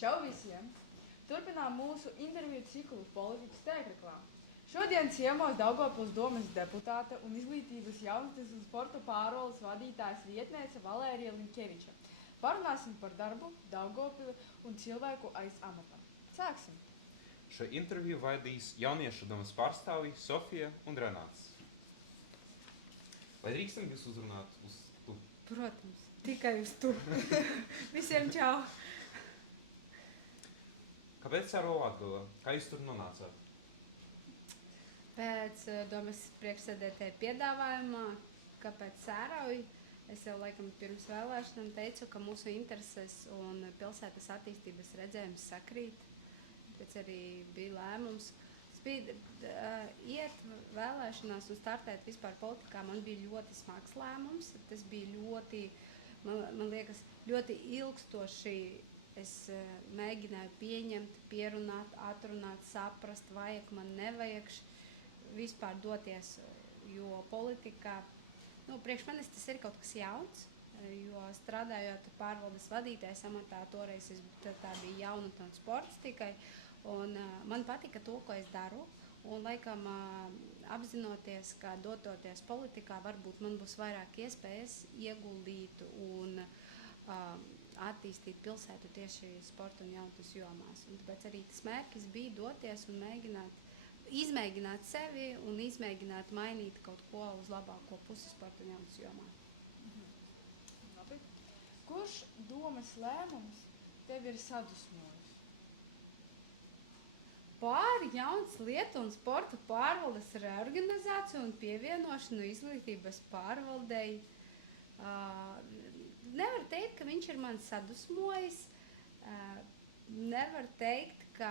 Čau visiem! Turpinām mūsu interviju ciklu politikas tēkļaklā. Šodien ciemos Daugavpils domes deputāte un izglītības jaunatnes un sporta pārvaldes vadītājas vietniece Valērija Linkeviča. Parunāsim par darbu, Daugavpili un cilvēku aiz amata. Sāksim! Šo interviju vadīs jauniešu domas pārstāvji Sofija un Renāts. Vai drīkstam jūs uzrunāt uz tu? Protams, tikai uz tu. Visiem čau! Kāpēc Sēro Latgala? Kā jūs tur nonācāt? Pēc domas priekšsēdētāja piedāvājumā, kāpēc Sērauji, es jau laikam pirms vēlēšanām teicu, ka mūsu intereses un pilsētas attīstības redzējums sakrīt. Tāpēc arī bija lēmums. Tas bija iet vēlēšanās un startēt vispār politikā. Man bija ļoti smags lēmums. Tas bija ļoti, man liekas, ļoti ilgstoši. Es mēģināju pieņemt, pierunāt, atrunāt, saprast, vajag man, nevajag vispār doties, jo politikā, priekš manis tas ir kaut kas jauns, jo strādājot pārvaldes vadītājas amatā, toreiz tā bija jaunatne un sports tikai, un man patika to, ko es daru, un laikam apzinoties, ka dototies politikā, varbūt man būs vairāk iespējas ieguldīt un attīstīt pilsētu tieši sporta un jaunatnes jomās. Un tāpēc arī tas mērķis bija doties un izmēģināt sevi un izmēģināt mainīt kaut ko uz labāko pusi sporta un jaunatnes jomā. Labi. Kurš domas lēmums tev ir sadusmojis? Par jaunas lietu un sporta pārvaldes reorganizāciju un pievienošanu izglītības pārvaldei. Nevar teikt, ka viņš ir man sadusmojis. Nevar teikt, ka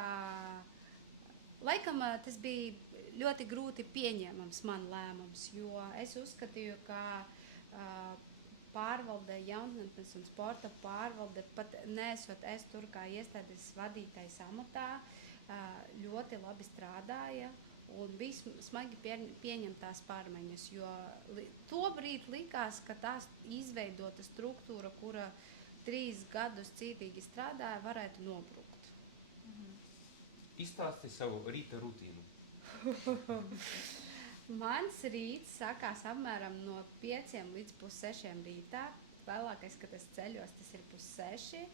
laikam tas bija ļoti grūti pieņemams man lēmums, jo es uzskatīju, ka pārvalde, jaunatnes un sporta pārvalde, pat nesot es tur kā iestādes vadītājs amatā, ļoti labi strādāja. Un bija smagi pieņemt tās pārmaiņas, jo tobrīd likās, ka tā izveidota struktūra, kura 3 gadus cītīgi strādāja, varētu nobrukt. Izstāsti savu rīta rutīnu. Mans rīts sākās apmēram no 5 līdz 5:30 rītā. Vēlākais, kad es ceļos, tas ir 5:30,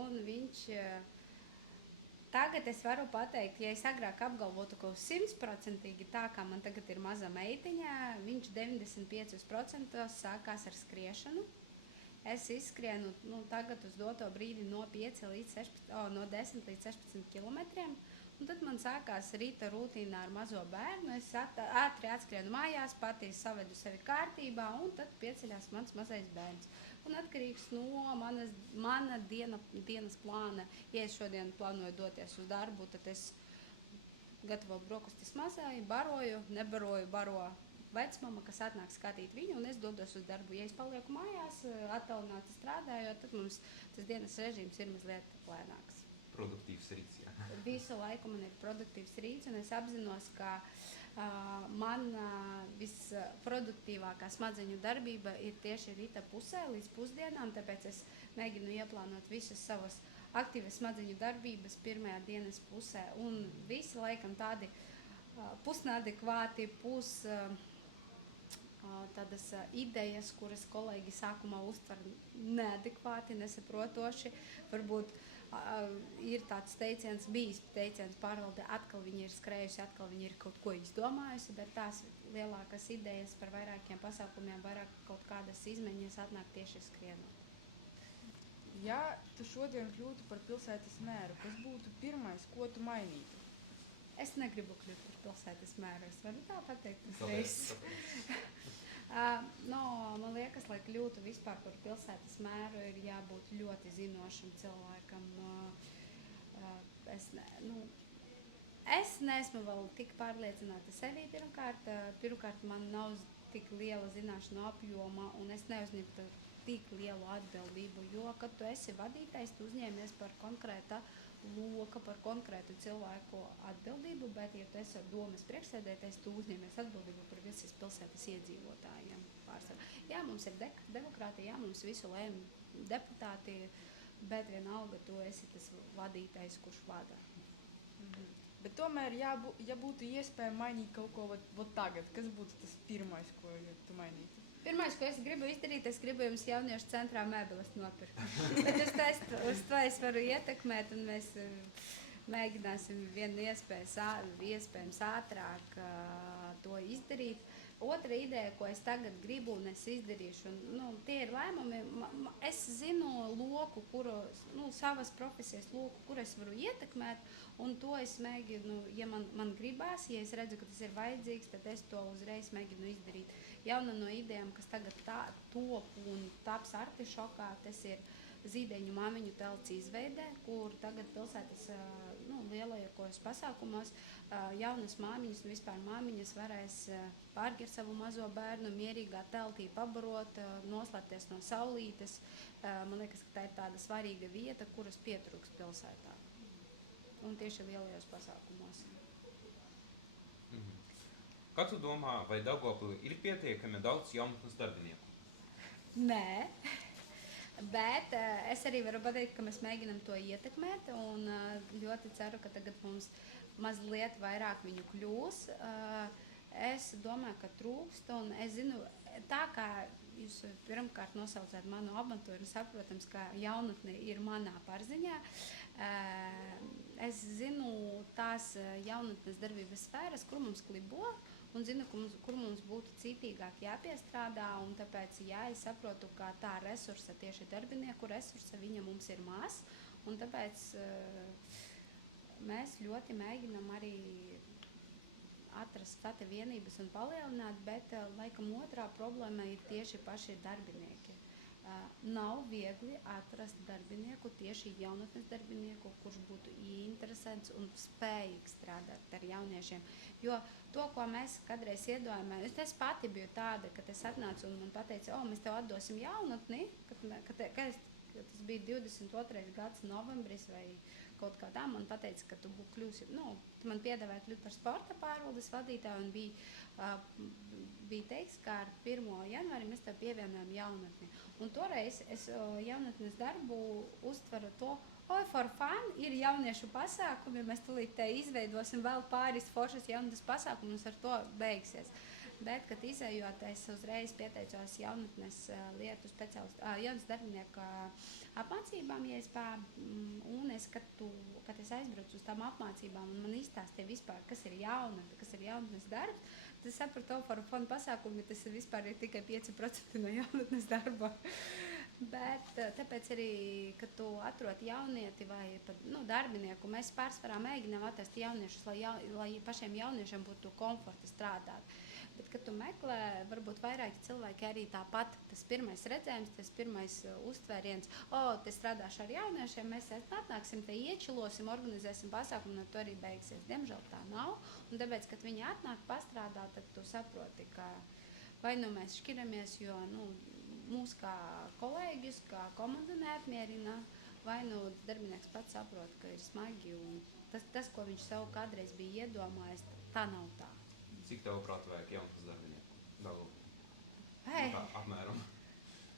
un viņš... Tagad es varu pateikt, ja es agrāk apgalvotu, ka 100% tā, kā man tagad ir maza meitiņa, viņš 95% sākās ar skriešanu. Es izskrienu tagad uz doto brīdi no 10 līdz 16 kilometriem. Un tad man sākās rīta rutīna ar mazo bērnu. Es ātri atskrienu mājās, pati savedu sevi kārtībā, un tad pieceļās mans mazais bērns. Un atkarīgs no mana dienas plāna, ja es šodien plānoju doties uz darbu, tad es gatavoju brokastis mazai, baroju, nebaroju, baro vecmama, kas atnāk skatīt viņu, un es dodos uz darbu. Ja es palieku mājās, attālināti strādājot, tad mums tas dienas režīms ir mazliet lēnāks. Produktīvs rīts, jā. Visu laiku man ir produktīvs rīts, un es apzinos, ka man visproduktīvākā smadzeņu darbība ir tieši rīta pusē līdz pusdienām, tāpēc es mēģinu ieplānot visas savas aktīvas smadzeņu darbības pirmajā dienas pusē. Un visi laikam tādi pusneadekvāti, tādas idejas, kuras kolēģi sākumā uztver neadekvāti, nesaprotoši. Varbūt ir tāds bijis teiciens pārvalde, atkal viņi ir skrējusi, atkal viņi ir kaut ko izdomājusi, bet tās lielākas idejas par vairākiem pasākumiem, vairāk kaut kādas izmaiņas atnāk tieši skrienot. Ja tu šodien kļūtu par pilsētas mēru, kas būtu pirmais, ko tu mainītu? Es negribu kļūt par pilsētas mēru, es varu tā pateikt uzreiz. Man liekas, lai kļūtu vispār par pilsētas mēru, ir jābūt ļoti zinošam cilvēkam. Es neesmu vēl tik pārliecināta sevī pirmkārt man nav tik liela zināšanu apjoma, un es neuzņemtu tik lielu atbildību, jo, kad tu esi vadītājs, tu uzņēmies par konkrēta loka, par konkrētu cilvēku atbildību, bet, ja tu esi domas priekšsēdētājs, tu uzņēmies atbildību par visas pilsētas iedzīvotājiem pārsvarā. Jā, mums ir demokrātija, jā, mums visu lēma deputāti, bet vienalga tu esi tas vadītājs, kurš vada. Bet tomēr, ja būtu iespēja mainīt kaut ko vot tagad, kas būtu tas pirmais, ko tu mainītu? Pirmais, ko es gribu izdarīt, es gribu jums jauniešu centrā mēbeles nopirkt. Bet uz to es varu ietekmēt, un mēs mēģināsim vienu iespējams ātrāk to izdarīt. Otra ideja, ko es tagad gribu un es izdarīšu, un, tie ir lēmumi. Es zinu loku, savas profesijas loku, kur es varu ietekmēt, un to es mēģinu, ja man gribās, ja es redzu, ka tas ir vajadzīgs, tad es to uzreiz mēģinu izdarīt. Jauna no idejām, kas tagad top un taps artišokā, tas ir Zīdeņu māmiņu telts izveidē, kur tagad pilsētas lielajos pasākumos jaunas māmiņas un vispār māmiņas varēs pārgi ar savu mazo bērnu mierīgā teltī pabarot, noslēpties no saulītes. Man liekas, ka tā ir tāda svarīga vieta, kuras pietrūks pilsētā. Un tieši lielajos pasākumos. Kā tu domā, vai Daugavpilī ir pietiekami daudz jaunatnes darbinieku? Nē. Bet es arī varu pateikt, ka mēs mēģinām to ietekmēt, un ļoti ceru, ka tagad mums mazliet vairāk viņu kļūs. Es domāju, ka trūkst, un es zinu, tā kā jūs pirmkārt nosaucāt manu amatūru, saprotams, ka jaunatne ir manā pārziņā. Es zinu tās jaunatnes darbības sfēras, kur mums klibo, un zinu, kur mums būtu citīgāk jāpiestrādā, un tāpēc, es saprotu, ka tā resursa, tieši darbinieku resursa, viņa mums ir maz, un tāpēc mēs ļoti mēģinam arī atrast stata vienības un palielināt, bet, laikam, otrā problēma ir tieši paši darbinieki. Nav viegli atrast darbinieku, tieši jaunatnes darbinieku, kurš būtu ieinteresants un spējīgs strādāt ar jauniešiem. Jo to, ko mēs kādreiz iedomājamies, es pati biju tāda, kad es atnācu un man pateica, mēs tev atdosim jaunatni, kad tas bija 22. gads novembris vai kaut kā tā, man pateica, ka tu kļūsi, man piedāvāja kļūt par sporta pārvaldes vadītāju un bija teiks, ka ar 1. janvāri mēs tev pievienojam jaunatni. Un toreiz es jaunatnes darbu uztveru to, for fun, ir jauniešu pasākumi, mēs tulīt te izveidosim vēl pāris foršas jaunatnes pasākumus, ar to beigsies. Bet, kad izējot, es uzreiz pieteicos jaunatnes lietu jaunas darbinieku apmācībām ISP, un kad es aizbraucu uz tām apmācībām un man izstāstīja vispār, kas ir jaunatnes darbs, tad es sapratu, for fun pasākumi, tas ir vispār tikai 5% no jaunatnes darba. Bet tāpēc arī, kad tu atrod jaunieti vai darbinieku, mēs pārsvarā mēģinām atrast jauniešus, lai pašiem jauniešiem būtu komforta strādāt. Bet, kad tu meklē, varbūt vairāki cilvēki arī tāpat, tas pirmais redzējums, tas pirmais uztvēriens, te strādāšu ar jauniešiem, mēs atnāksim, te iečilosim, organizēsim pasākumu, un to arī beigsies. Diemžēl tā nav, un tāpēc, kad viņi atnāk pastrādāt, tad tu saproti, ka vai mēs šķiramies, jo mūs kā kolēģis, kā komanda neapmierina, vai darbinieks pats saprot, ka ir smagi, un tas, ko viņš sev kādreiz bija iedomājis, tā nav tā. Cik tev prāt vajag jaunatnes darbinieku? Daugavpilī? Apmēram.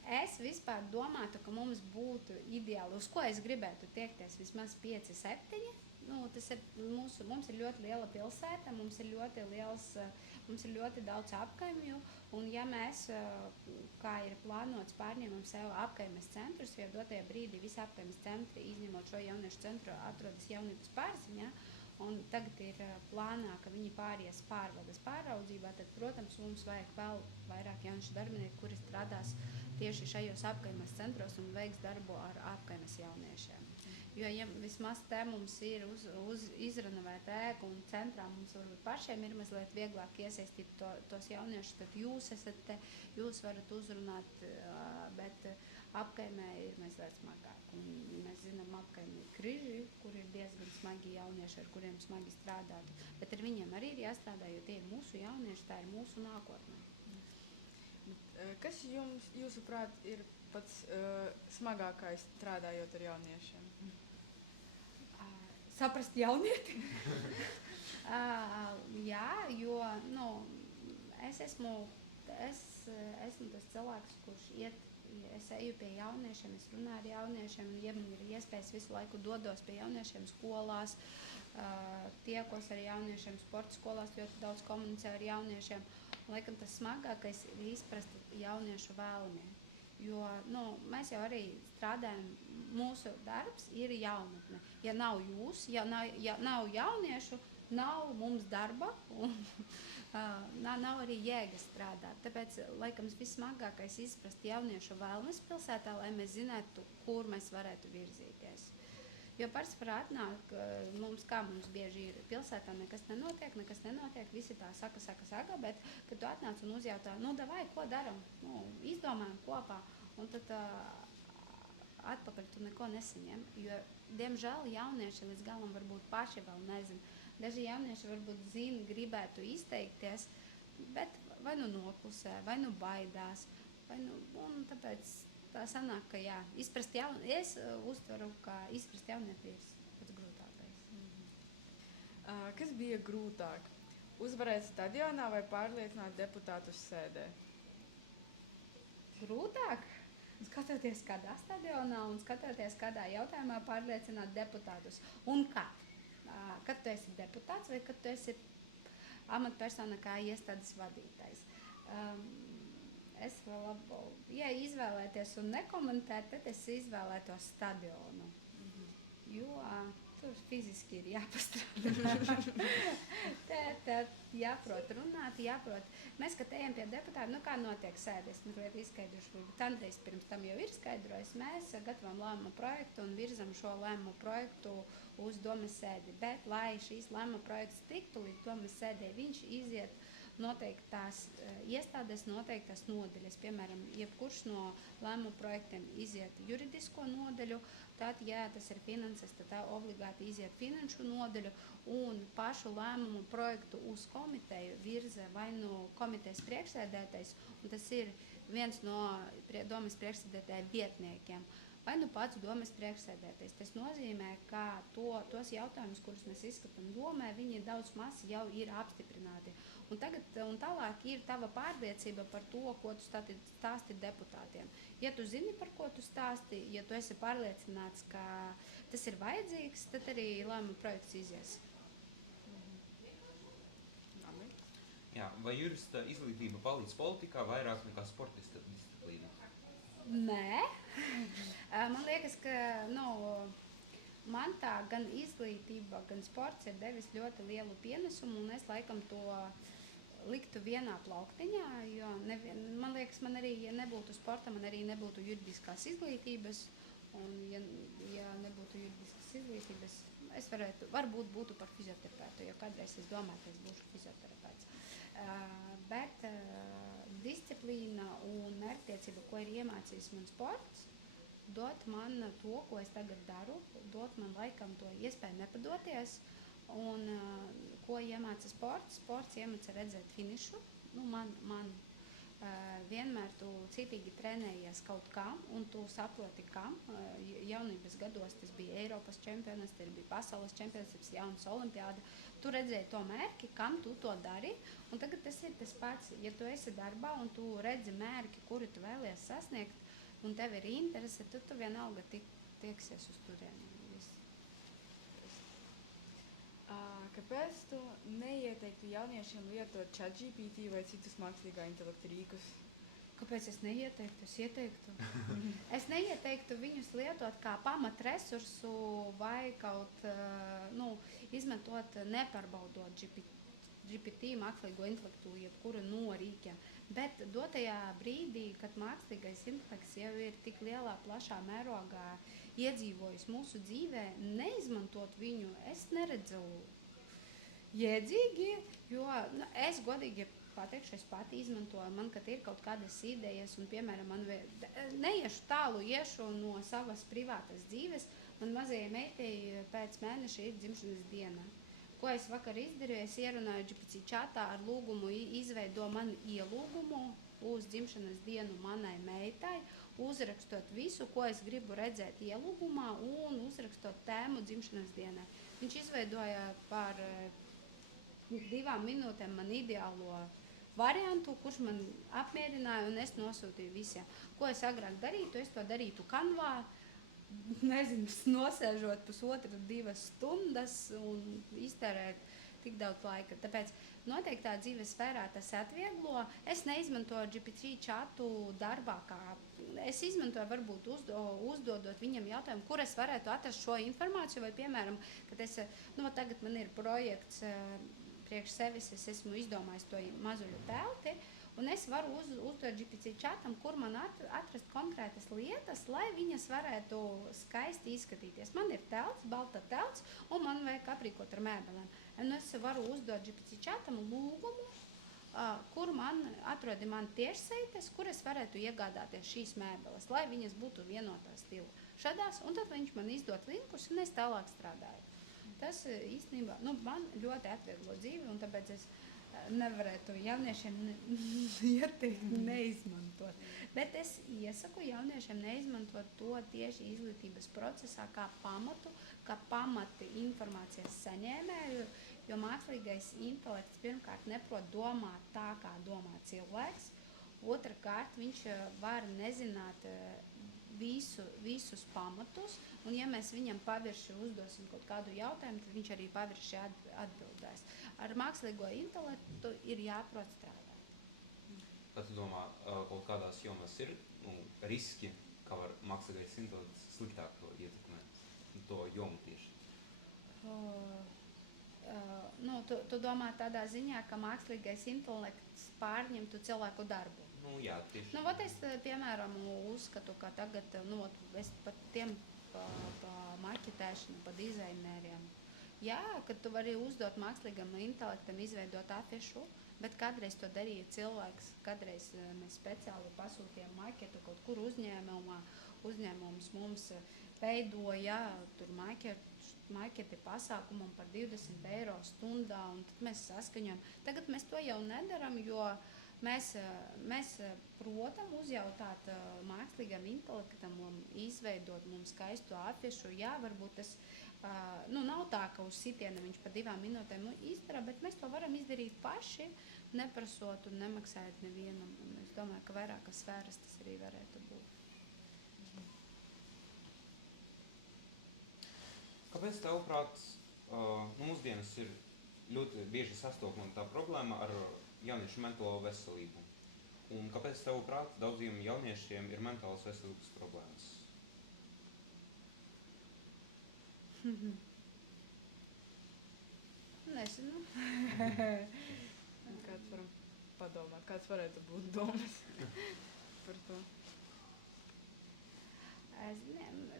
Es vispār domātu, ka mums būtu ideāli, uz ko es gribētu tiekties, vismaz 5-7. Mums ir ļoti liela pilsēta, mums ir ļoti daudz apkaimju, un ja mēs, kā ir plānots, pārņemam sev apkaimes centrus, jo dotajā brīdī visi apkaimes centri, izņemot šo jauniešu centru, atrodas jaunības pārziņā, un tagad ir plānā, ka viņi pāries pārvaldes pāraudzībā, tad, protams, mums vajag vēl vairāk jauniešu darbinieku, kuri strādās tieši šajos apkaimes centros un veiks darbu ar apkaimes jauniešiem. Jo, ja vismaz te mums ir izrenovēta ēka un centrā mums varbūt pašiem ir mazliet vieglāk iesaistīt tos jauniešus, tad jūs esat te, jūs varat uzrunāt, bet apkaimē ir mazliet smagāk. Un mēs zinām apkaimē Križi, kur ir diezgan smagi jaunieši, ar kuriem smagi strādāt, bet ar viņiem arī ir jāstrādā, jo tie ir mūsu jaunieši, tā ir mūsu nākotnē. Kas jūsuprāt, ir pats smagākais strādājot ar jauniešiem? Saprast jaunieti? Jā, jo es esmu tas cilvēks, kurš iet es eju pie jauniešiem, es runāju ar jauniešiem, un, ja man ir iespējas, visu laiku dodos pie jauniešiem skolās, tiekos ar jauniešiem sporta skolās, ļoti daudz komunicēju ar jauniešiem. Un, laikam, tas smagākais ir izprast jauniešu vēlamie. Jo mēs jau arī strādājam, mūsu darbs ir jaunatne. Ja nav jūs, ja nav jauniešu, nav mums darba un nav arī jēga strādāt. Tāpēc, laikam, vissmagākais izprast jauniešu vēlmes pilsētā, lai mēs zinātu, kur mēs varētu virzīties. Jo pārsvarā atnāk mums, kā mums bieži ir pilsētā, nekas nenotiek, visi tā saka, bet, kad tu atnāc un uzjautā, davai, ko daram, izdomājam kopā, un tad atpakaļ tu neko nesaņem, jo, diemžēl, jaunieši līdz galam varbūt paši vēl nezin. Daži jaunieši varbūt zina, gribētu izteikties, bet vai noklusē, vai baidās, un tāpēc tā sanāk, ka jā, es uztveru, ka izprast jaunieti ir pats grūtākais. Kas bija grūtāk? Uzvarēt stadionā vai pārliecināt deputātus sēdē? Grūtāk? Skatoties kādā stadionā un skatoties kādā jautājumā pārliecināt deputātus. Un kā? Kad tu esi deputāts vai kad tu esi amatpersona kā iestādes vadītājs? Es vēl ja izvēlēties un nekomentēt, tad es izvēlētos stadionu. Jo tur fiziski ir jāpastrādā. Tad jāprot runāt, jāprot. Mēs, kad ejam pie deputāta, kā notiek sēdes, mazliet izskaidrošu, varbūt Andrejs pirms tam jau ir skaidrojis, mēs gatavām lēmumu projektu un virzam šo lēmumu projektu uz domes sēdi. Bet, lai šīs lēmuma projekts tiktu līdz domes sēdē, viņš iziet noteiktās iestādes, noteiktās nodaļas. Piemēram, jebkurš no lēmumu projektiem iziet juridisko nodaļu, tad, ja tas ir finanses, tad tā obligāti iziet finanšu nodaļu un pašu lēmumu projektu uz komiteju virza vai no komitejas priekšsēdētājs, un tas ir viens no domes priekšsēdētāja vietniekiem, vai pats domes priekšsēdētājs. Tas nozīmē, ka tos jautājumus, kurus mēs izskatām domē, viņi daudz maz jau ir apstiprināti. Un tālāk ir tava pārliecība par to, ko tu stāsti deputātiem. Ja tu zini, par ko tu stāsti, ja tu esi pārliecināts, ka tas ir vajadzīgs, tad arī lēmuma projekts izies. Jā, vai jurista izglītība palīdz politikā vairāk nekā sportista disciplīna? Nē. Man liekas, ka man tā gan izglītība, gan sports ir devis ļoti lielu pienesumu, un es laikam to liktu vienā plauktiņā, jo man liekas, man arī, ja nebūtu sporta, man arī nebūtu juridiskās izglītības, un ja nebūtu juridiskas izglītības, es varbūt būtu par fizioterapeitu, jo kādreiz es domāju, ka es būšu fizioterapeits. Bet disciplīna un mērķtiecība, ko ir iemācījis man sports, dot man to, ko es tagad daru, dot man laikam to iespēju nepadoties, un ko iemāca sports? Sports iemāca redzēt finišu. Man vienmēr tu cītīgi trenējies kaut kam, un tu saproti, kam. Jaunības gados tas bija Eiropas čempionats, tas bija pasaules čempionats, tas bija jaunas olimpiāda. Tu redzēji to mērķi, kam tu to dari, un tagad tas ir tas pats. Ja tu esi darbā un tu redzi mērķi, kuru tu vēlies sasniegt, un tev ir interese, tad tu vienalga tieksies uz turieni. Kāpēc tu neieteiktu jauniešiem lietot ChatGPT vai citus mākslīgā intelekta rīkus? Kāpēc es neieteiktu? Es ieteiktu. Es neieteiktu viņus lietot kā pamatresursu vai kaut, izmantot nepārbaudot GPT, mākslīgo intelektu, jebkuru no rīkiem. Bet dotajā brīdī, kad mākslīgais intelekts jau ir tik lielā, plašā mērogā iedzīvojis mūsu dzīvē, neizmantot viņu, es neredzu jēdzīgi, jo es godīgi pateikšu, es pati izmantoju, man, kad ir kaut kādas idejas, un, piemēram, man neiešu tālu, iešu no savas privātas dzīves, man mazajai meitei pēc mēneša ir dzimšanas diena. Ko es vakar izdarīju, es ierunāju GPT čatā ar lūgumu, izveido man ielūgumu uz dzimšanas dienu manai meitai, uzrakstot visu, ko es gribu redzēt ielūgumā, un uzrakstot tēmu dzimšanas dienai. Viņš izveidoja par 2 minūtēm man ideālo variantu, kurš man apmierināja, un es nosūtīju visiem. Ko es agrāk darītu? Es to darītu Canvā, nezinu, nosēžot 1,5–2 stundas un iztērēt tik daudz laika. Tāpēc noteiktā dzīves sfērā tas atvieglo. Es neizmantoju GPT chatu darbā, kā es izmantoju varbūt uzdodot viņam jautājumu, kur es varētu atrast šo informāciju, vai, piemēram, kad es, tagad man ir projekts priekš sevis, es esmu izdomājis to mazuļu telti, un es varu uzdot GPT chatam, kur man atrast konkrētas lietas, lai viņas varētu skaisti izskatīties. Man ir telts, balta telts, un man vajag aprīkot ar mēbelēm. Un es varu uzdot GPT chatam lūgumu, kur man atrodi man tiešsaites, kur es varētu iegādāties šīs mēbeles, lai viņas būtu vienotā stila. Šādās, un tad viņš man izdod linkus, un es tālāk strādāju. Tas īstenībā man ļoti atvieglo dzīvi, un tāpēc es nevarētu jauniešiem ieteikt neizmantot. Bet es iesaku jauniešiem neizmantot to tieši izglītības procesā kā pamatu, kā pamati informācijas saņēmēju, jo mākslīgais intelekts pirmkārt neprot domāt tā, kā domā cilvēks. Otrakārt, viņš var nezināt visus pamatus, un ja mēs viņam pavirši uzdosim kaut kādu jautājumu, tad viņš arī pavirši atbildēs. Ar mākslīgo intelektu ir jāprot strādāt. Tad tu domā, kaut kādās jomās ir riski, ka var mākslīgais intelekts sliktāk ietekmēt to jomu tieši? Tu domā tādā ziņā, ka mākslīgais intelekts pārņemtu cilvēku darbu? Jā, tieši. Es, piemēram, uzskatu, ka tagad es pat tiem pa marķetēšanu, pa dizaineriem. Jā, kad tu vari uzdot mākslīgam intelektam izveidot afišu, bet kādreiz to darīja cilvēks, kādreiz mēs speciāli pasūtījām maketu kaut kur uzņēmumā, uzņēmums mums veidoja tur maketi pasākumam par 20 eiro stundā, un tad mēs saskaņojam. Tagad mēs to jau nedaram, jo mēs protam uzjautāt mākslīgam intelektam un izveidot mums skaistu afišu. Jā, varbūt tas nav tā, ka uz sitiena viņš pa 2 minūtēm izdara, bet mēs to varam izdarīt paši, neprasot un nemaksājot nevienam. Un es domāju, ka vairākas sfēras tas arī varētu būt. Kāpēc tavuprāt, mūsdienas ir ļoti bieži sastopama tā problēma ar jauniešu mentālo veselību? Un kāpēc tavuprāt daudziem jauniešiem ir mentālas veselības problēmas? Nezinu. Kāds varam padomāt, kāds varētu būt domas par to?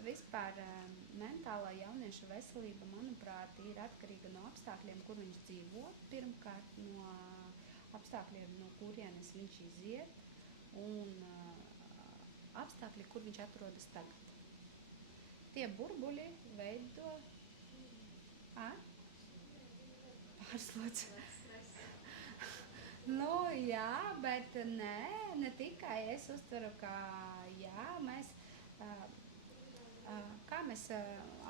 Vispār mentālā jaunieša veselība, manuprāt, ir atkarīga no apstākļiem, kur viņš dzīvo. Pirmkārt, no apstākļiem, no kurienes viņš iziet, un apstākļi, kur viņš atrodas tagad. Tie burbuļi veido pārslods. Jā, bet ne tikai. Es uztveru, ka jā, kā mēs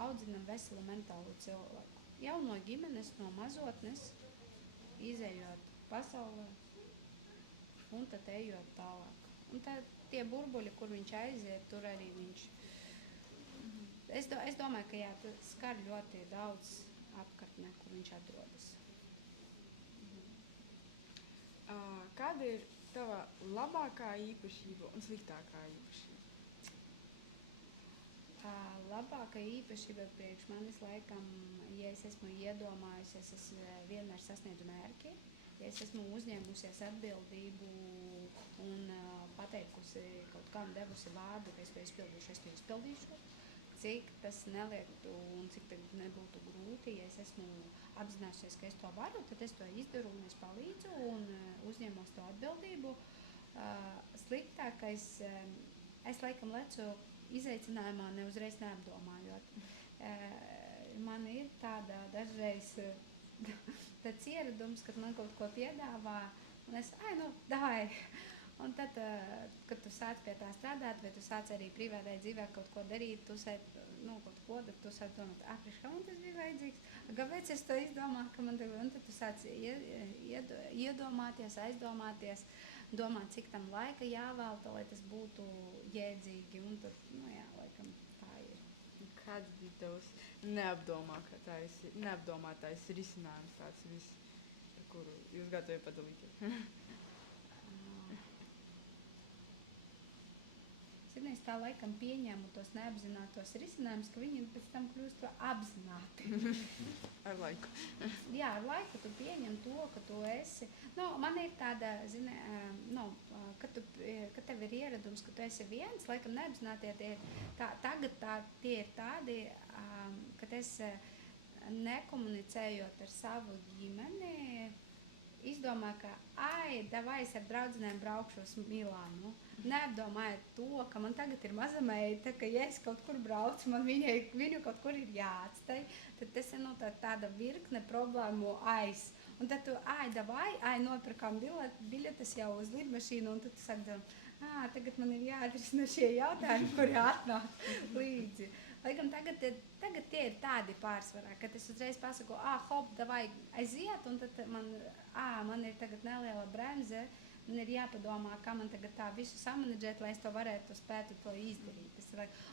audzinām veselu mentālu cilvēku. Jau no ģimenes, no mazotnes, izejot pasaulē, un tad ejot tālāk. Un tad tie burbuļi, kur viņš aiziet, tur arī viņš. Es domāju, ka jā, tas skar ļoti daudz apkārtnē, kur viņš atrodas. Kāda ir tava labākā īpašība un sliktākā īpašība? Labākā īpašība priekš manis, laikam, ja es esmu iedomājusies, es vienmēr sasniedzu mērķi. Ja es esmu uzņēmusies atbildību un pateikusi kaut kam, devusi vārdu, ka es to izpildīšu, es to izpildīšu. Cik tas neliektu un cik nebūtu grūti, ja es esmu apzinājusies, ka es to varu, tad es to izdaru un es palīdzu un uzņemos to atbildību. Sliktākais, es laikam lecu izaicinājumā neuzreiz neapdomājot. Man ir tāda dažreiz tāds ieradums, kad man kaut ko piedāvā, un es, davai. Un tad, kad tu sāc pie tā strādāt, vai tu sāc arī privātai dzīvē kaut ko darīt, tu sēd, kaut ko, tad tu sāc domāt, priekš kā man tas bija vajadzīgs, kāpēc es to izdomāju, ka man tagad, un tad tu sāc iedomāties, aizdomāties, domāt, cik tam laika jāvēlta, lai tas būtu jēdzīgi, un tad, laikam tā ir. Kāds bija tavs neapdomātais risinājums tāds viss, par kuru jūs gatavi padalīties? Es tā laikam pieņēmu tos neapzinātos risinājumus, ka viņi pēc tam kļūst apzināti. Ar laiku. Jā, ar laiku tu pieņem to, ka tu esi. Man ir tāda, kad tev ir ieradums, ka tu esi viens, laikam neapzinātie tie ir tie ir tādi, kad es nekomunicējot ar savu ģimeni, izdomāju, ka davai es ar draudzenēm braukšu uz Milānu. Neapdomāju to, ka man tagad ir maza meita, ka ja es kaut kur braucu, man viņu kaut kur ir jāatstāj, tad tas ir tāda virkne problēmu aiz. Un tad tu, davai, nopirkām biļetes jau uz lidmašīnu, un tad tu saki, tagad man ir jāatrisina šie jautājumi, kuri atnāk līdzi. Lai gan tagad tie ir tādi pārsvarā, kad es uzreiz pasaku, davai aiziet, un tad man ir tagad neliela bremze, man ir jāpadomā, kā man tagad tā visu samanedžēt, lai es to varētu spētu to izdarīt.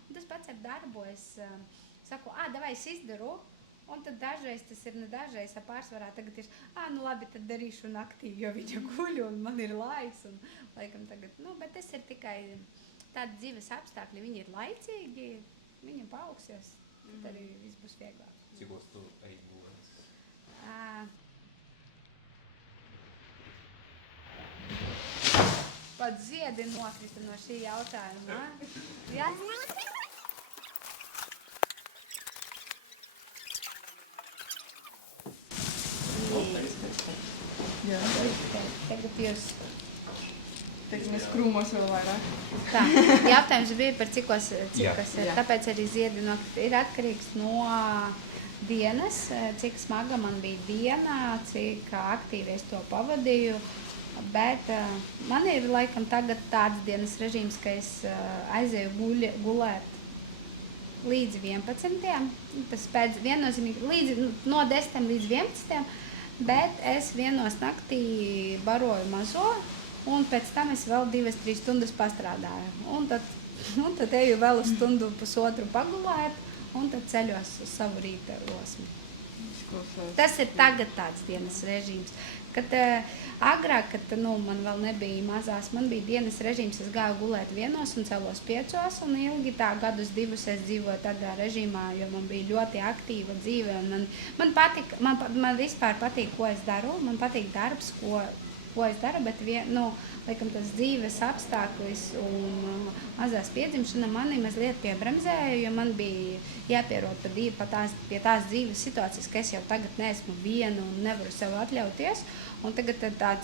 Un tas pats ar darbu, es saku, davai es izdaru, un tad dažreiz tas ir nedažreiz, pārsvarā tagad ir, labi, tad darīšu naktī, jo viņa guļ, un man ir laiks, un laikam tagad, bet tas ir tikai tādi dzīves apstākļi, viņi ir laicīgi, viņi paaugsies, tad arī viss būs vieglāk. Cikos tu ej gulēt? Pat ziedi nokrita no šī jautājuma. Jā? Jā. Tagad jūs... Tagad mēs krūmos vēl vairāk. Tā, jautājums bija par cikos ir. Tāpēc arī ziedi nokrita. Ir atkarīgs no dienas, cik smaga man bija diena, cik aktīvi es to pavadīju. Bet man ir laikam tagad tāds dienas režīms, ka es aizēju gulēt līdz 11. Tas pēc viennozīmīgi no 10 līdz 11. Bet es vienos naktī baroju mazo, un pēc tam es vēl 2-3 stundas pastrādāju. Un tad eju vēl uz stundu pusotru pagulēt, un tad ceļos uz savu rīta rosmi. Tas ir tagad tāds dienas režīms. Kad agrāk, kad man vēl nebija mazās, man bija dienas režīms, es gāju gulēt 1 un celos 5, un ilgi tā gadus 2 es dzīvoju tādā režīmā, jo man bija ļoti aktīva dzīve, un man vispār patīk, ko es daru, man patīk darbs, ko es daru, bet laikam tas dzīves apstākļus un mazās piedzimšana mani mazliet piebremzēja, jo man bija jāpierod pie tās dzīves situācijas, ka es jau tagad neesmu viena un nevaru sev atļauties. Un tagad tagad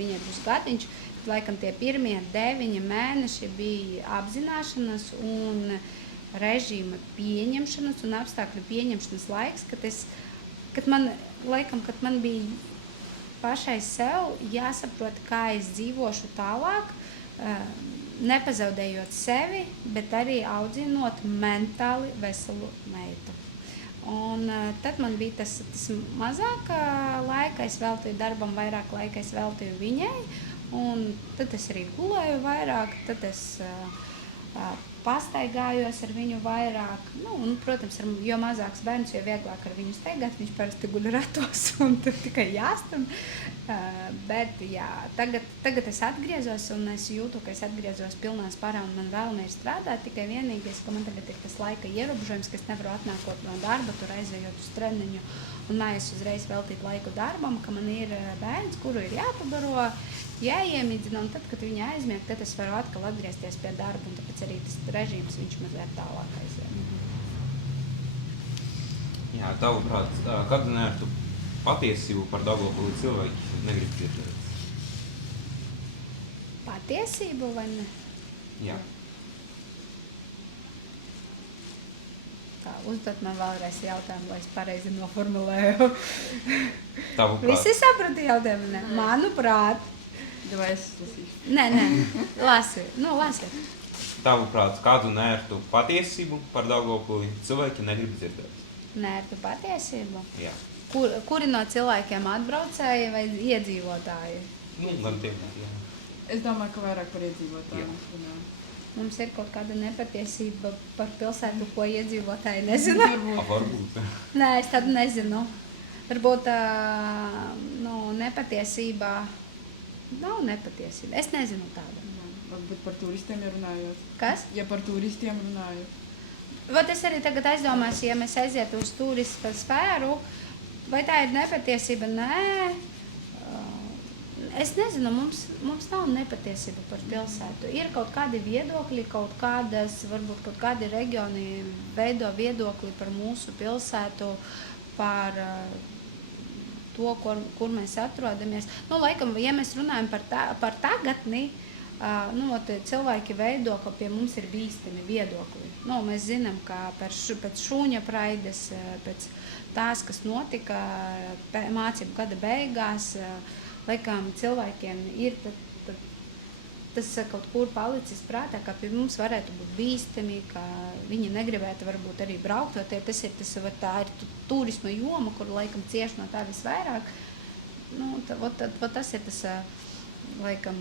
viņai būs gadiņš, laikam tie pirmie 9 mēneši bija apzināšanas un režīma pieņemšanas un apstākļu pieņemšanas laiks, kad man bija pašai sev jāsaprot, kā es dzīvošu tālāk, nepazaudējot sevi, bet arī audzinot mentāli veselu meitu. Un tad man bija tas mazāk laika, es veltīju darbam, vairāk laika es veltīju viņai, un tad es arī gulēju vairāk, tad es pastaigājos ar viņu vairāk. Un, protams, jo mazāks bērns, jo vieglāk ar viņu staigāt, viņš parasti guļ ratos un tur tikai jāstam. Bet jā, tagad es atgriezos un es jūtu, ka es atgriezos pilnā spārā un man vēlme ir strādāt, tikai vienīgais, ka man tagad ir tas laika ierobežojums, ka es nevaru atnākot no darba, tur aizejot uz treniņu un mājās uzreiz veltīt laiku darbam, ka man ir bērns, kuru ir jāpabaro, jāiemidzina, un tad, kad viņa aizmieg, tad es varu atkal atgriezties pie darba, un tāpēc arī tas režīms viņš mazliet tālāk aiziet. Jā, tavuprāt, kad tu patiesību par Daugavpili cilvēki negrib dzirdēt? Patiesību vai ne? Jā. Tā, uzdot man vēlreiz jautājumu, lai es pareizi noformulēju. Tavuprāt. Visi saprata jautājumu, ne? Manuprāt. Davai es lasīšu. Nē, lasi. Nu, lasi. Tavuprāt, kādu nērtu patiesību par Daugavpili cilvēki negrib dzirdēt? Nērtu patiesību. Jā. Kuri no cilvēkiem atbraucēji vai iedzīvotāji? Nu, gan tiem, jā. Es domāju, ka vairāk par iedzīvotājiem. Jā. Mums ir kaut kāda nepatiesība par pilsētu, ko iedzīvotāji nezina. Varbūt. Nē, es tādu nezinu. Varbūt nepatiesība nav nepatiesība. Es nezinu tādu. Varbūt par turistiem runājot. Kas? Ja par turistiem runājot. Vat es arī tagad aizdomās, ja mēs aizietu uz turistu sfēru, vai tā ir nepatiesība? Nē. Es nezinu, mums nav nepatiesība par pilsētu. Ir kaut kādi viedokļi, varbūt kaut kādi reģioni veido viedokli par mūsu pilsētu, par to, kur mēs atrodamies. Nu, laikam, ja mēs runājam par tagadni, cilvēki veido, ka pie mums ir bīstami viedokļi. Nu, mēs zinām, ka pēc šūņa praides, pēc tās, kas notika mācību gada beigās, laikam cilvēkiem ir tas kaut kur palicis prātā, ka pie mums varētu būt bīstami, ka viņi negribētu varbūt arī braukt, vai tā ir turisma joma, kur laikam cieši no tā visvairāk. Nu, tas ir tas, laikam,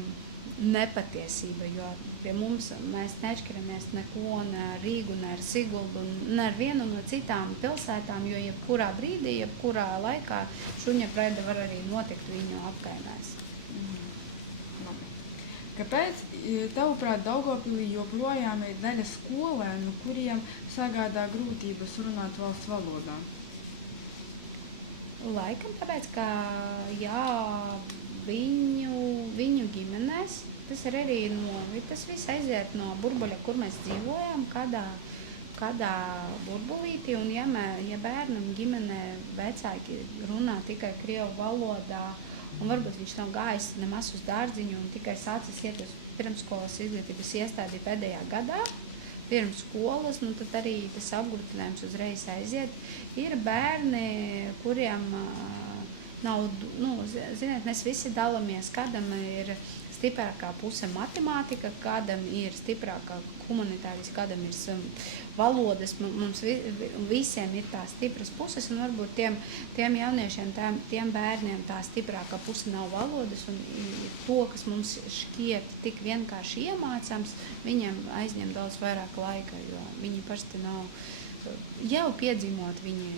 nepatiesība, jo pie mums mēs neatšķiramies neko ne ar Rīgu, ne ar Siguldu, ne ar vienu no citām pilsētām, jo jebkurā brīdī, jebkurā laikā šuņa praida var arī notikt viņu apkaimēs. Kāpēc, tavuprāt, Daugavpilī joprojām ir daļa skolēnu, kuriem sagādā grūtības runāt valsts valodā? Laikam tāpēc, ka viņu ģimenēs, tas ir arī tas viss aiziet no burbuļa, kur mēs dzīvojam, kādā burbulītī, un ja bērnam ģimenē vecāki runā tikai krievu valodā, un varbūt viņš nav gājis nemaz uz dārziņu un tikai sācis iet uz pirmsskolas izglītības iestādi pēdējā gadā, pirms skolas, tad arī tas apgrūtinājums uzreiz aiziet. Ir bērni, kuriem nav, ziniet, mēs visi dalāmies, kādam ir stiprākā puse matemātika, kādam ir stiprākā humanitāris, kādam ir valodas. Mums visiem ir tās stipras puses, un varbūt tiem jauniešiem, tiem bērniem tā stiprākā puse nav valodas, un to, kas mums šķiet tik vienkārši iemācāms, viņiem aizņem daudz vairāk laika, jo viņi parasti nav jau piedzīvot, viņi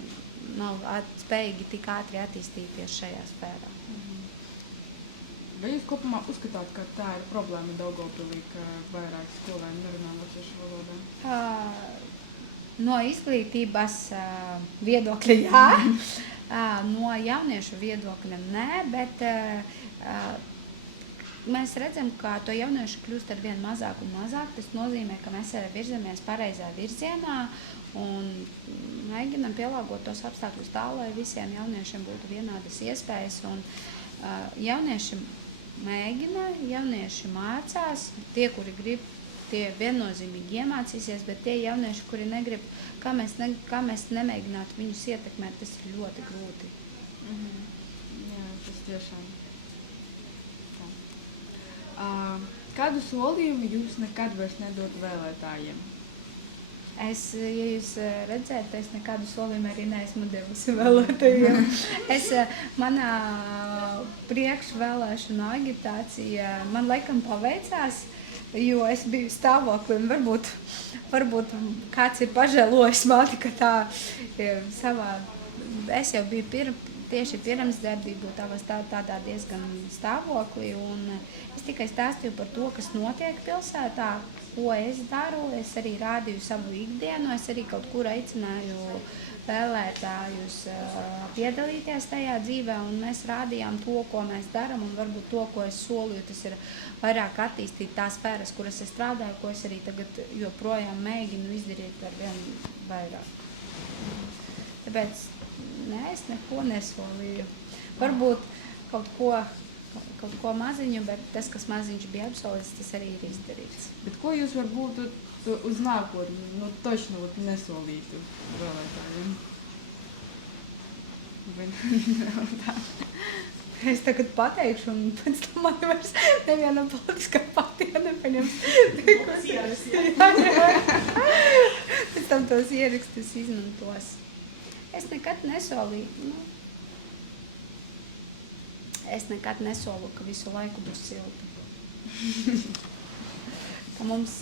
nav spējīgi tik ātri attīstīties šajā sfērā. Vai jūs kopumā uzskatāt, ka tā ir problēma Daugavpilī, ka vairāk skolēni nerunā latviešu valodā? No izglītības viedokļa jā, no jauniešu viedokļa nē, bet mēs redzam, ka to jauniešu kļūst arvien mazāk un mazāk. Tas nozīmē, ka mēs virzamies pareizā virzienā un mēģinam pielāgot tos apstākļus tā, lai visiem jauniešiem būtu vienādas iespējas. Un jaunieši mēģina, jaunieši mācās, tie, kuri grib, tie viennozīmīgi iemācīsies, bet tie jaunieši, kuri negrib, kā mēs nemēģinātu viņus ietekmēt, tas ir ļoti grūti. Jā, tas tiešām. Kādu solījumu jūs nekad vairs nedod vēlētājiem? Ja jūs redzētu, es nekādu solījumu arī neesmu devusi vēlētājiem. Manā priekšvēlēšanu agitācija man laikam paveicās, jo es biju stāvoklī, un varbūt kāds ir pažēlojis mani, ka tā savā, es jau biju tieši pirms darbību tādā diezgan stāvoklī, un es tikai stāstīju par to, kas notiek pilsētā, ko es daru, es arī rādīju savu ikdienu, es arī kaut kur aicināju vēlētājus piedalīties tajā dzīvē, un mēs rādījām to, ko mēs darām, un varbūt to, ko es solīju, tas ir vairāk attīstīt tās sfēras, kuras es strādāju, ko es arī tagad joprojām mēģinu izdarīt ar vien vairāk. Tāpēc es neko nesolīju. Varbūt kaut ko maziņu, bet tas, kas maziņš bija apsolīts, tas arī ir izdarīts. Bet ko jūs varbūt uz nākotni, točno nesolītu vēlētājiem? es tagad pateikšu, un pēc tam man vairs neviena politiskā partija nepaņems. Pēc tam tos ierakstus izmantos. Es nekad nesolu, ka visu laiku būs silti. Ka mums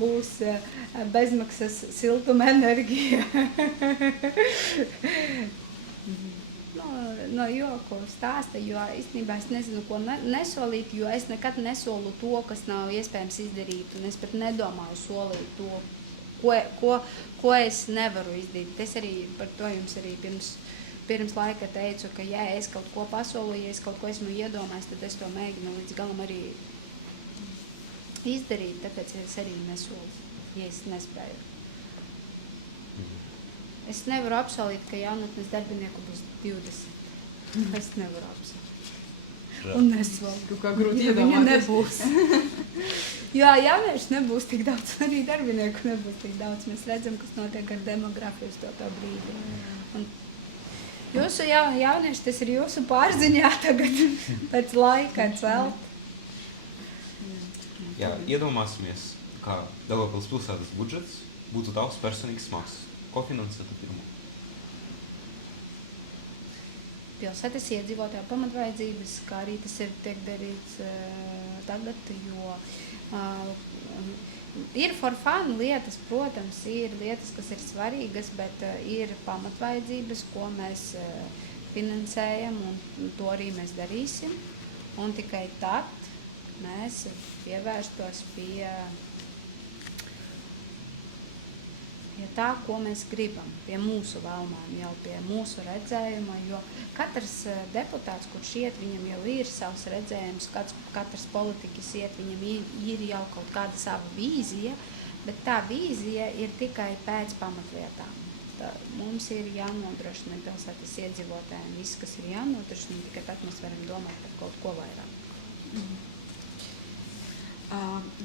būs bezmaksas siltuma enerģija. No joku stāsta, jo īstenībā es nezinu, ko nesolīt, jo es nekad nesolu to, kas nav iespējams izdarīt, un es pat nedomāju solīt to, ko es nevaru izdarīt. Es arī par to jums arī pirms laika teicu, ka ja es kaut ko pasolu, ja es kaut ko esmu iedomājis, tad es to mēģinu līdz galam arī izdarīt, tāpēc es arī nesolu, ja es nespēju. Es nevaru apsolīt, ka jaunatnes darbinieku būs 20. Es nevaru apsolīt. Un nesolu. Tu kā grūti Viņa iedomāties. nebūs. Jā, jaunieši nebūs tik daudz, arī darbinieku nebūs tik daudz. Mēs redzam, kas notiek ar demografiju uz to brīdi. Un jūsu jaunieši, tas ir jūsu pārziņā tagad pēc laika celt. Jā, iedomāsimies, kā Daugavpils pilsētas budžets būtu tavs personīgs smags. Ko finansētu pirmo? Pilsētas iedzīvotāju pamatvajadzības, kā arī tas tiek darīts tagad, jo ir for fun lietas, protams, ir lietas, kas ir svarīgas, bet ir pamatvajadzības, ko mēs finansējam, un to arī mēs darīsim. Un tikai tad mēs pievērstos pie tā, ko mēs gribam, pie mūsu vēlmām, jau pie mūsu redzējuma, jo katrs deputāts, kurš iet, viņam jau ir savs redzējums, katrs politiķis iet, viņam ir jau kaut kāda sava vīzija, bet tā vīzija ir tikai pēc pamatlietām. Mums ir jānodrošina pilsētas iedzīvotājiem viss, kas ir jānodrošina, tikai tad mēs varam domāt par kaut ko vairāk.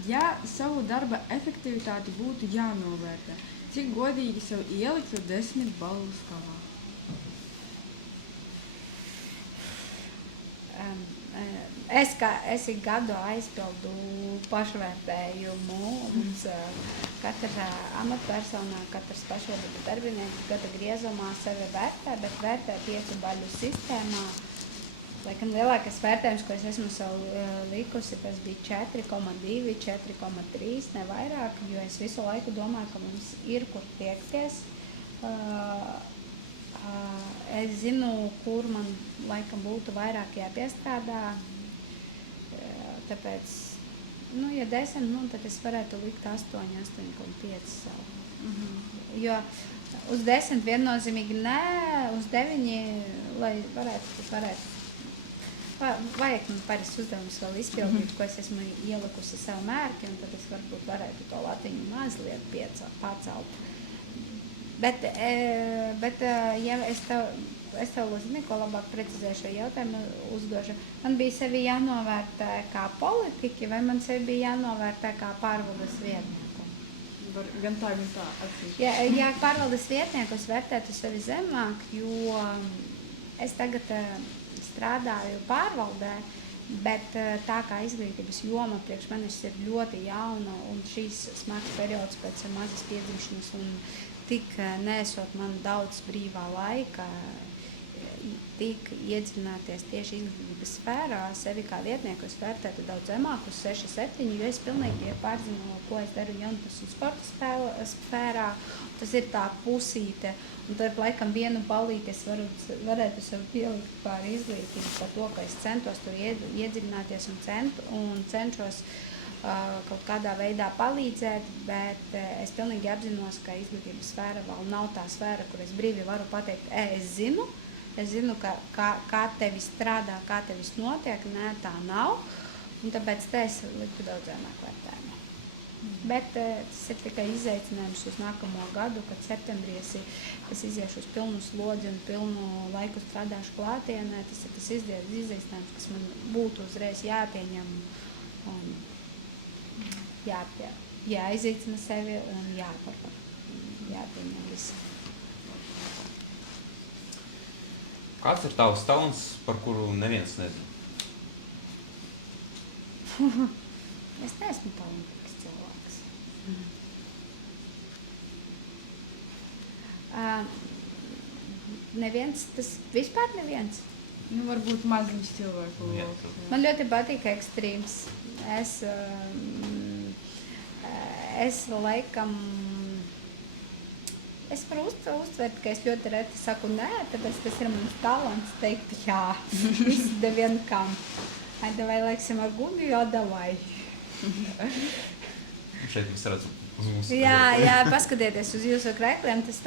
Ja savu darba efektivitāti būtu jānovērtē, cik godīgi sev ieliktu 10 balvu skalā? Es ik gadu aizpildu pašvērtējumu. Mums katra amatpersonā, katrs pašvaldības darbinieks gada griezumā sevi vērtē, bet vērtē 5 baļu sistēmā. Laikam lielākais vērtējums, ko es esmu sev likusi, tas bija 4,2, 4,3, ne vairāk, jo es visu laiku domāju, ka mums ir kur tiekties. Es zinu, kur man laikam būtu vairāk jāpiestrādā, tāpēc, ja 10, tad es varētu likt 8, 8,5 savu. Jo uz 10 viennozīmīgi nē, uz 9, lai varētu. Vajag man parasti uzdevumus vēl izpildīt, ko es esmu ielikusi savu mērķi, un tad es varbūt varētu to latiņu mazliet pacelt. Bet ja es tev zinu, ko labāk precizēšu šo jautājumu uzdošu. Man bija sevi jānovērtē kā politiķi, vai man sevi bija jānovērtē kā pārvaldes vietnieku? Gan tā, atcīm. Ja pārvaldes vietnieku es vērtētu sevi zemāk, jo es tagad strādāju pārvaldē, bet tā kā izglītības joma priekš manis ir ļoti jauna un šīs smags periods pēc mazas piedzimšanas un tik nesot man daudz brīvā laika, tik iedziļināties tieši izglītības sfērā, sevi kā vietnieku es vērtētu daudz zemāk uz 6, 7, jo es pilnīgi pārzinu, ko es daru jaunatnes un sporta sfērā. Tas ir tā pusīte, un tad laikam vienu balīti es varētu sev pielikt pār izglītību par to, ka es centos tur iedziļināties un cenšos kaut kādā veidā palīdzēt, bet es pilnīgi apzinos, ka izglītības sfēra vēl nav tā sfēra, kur es brīvi varu pateikt, es zinu, kā tevi strādā, kā tevis notiek, nē, tā nav, un tāpēc te es liktu daudz zemāk vērtējumu. Bet tas ir tikai izaicinājums uz nākamo gadu, kad septembrī es iziešu uz pilnu slodzi un pilnu laiku strādāšu klātienē. Tas ir tas izaicinājums, kas man būtu uzreiz jāpieņem un jāizaicina sevi un jāpieņem visi. Kāds ir tavs talants, par kuru neviens nezina? Es neesmu talantīgs cilvēks. Neviens, tas vispār neviens. Nu, varbūt maziņš cilvēku Jā. loks. Man ļoti patīk ekstrīms. Es laikam, es varu uztvert, ka es ļoti reti saku nē, tāpēc tas ir mans talants teikt jā. Visi devien kam. Ai, davai laiksim ar gumiju, jo davai. Šeit mēs redzam uz mūsu Jā, paskatieties uz jūsu krēkliem, tas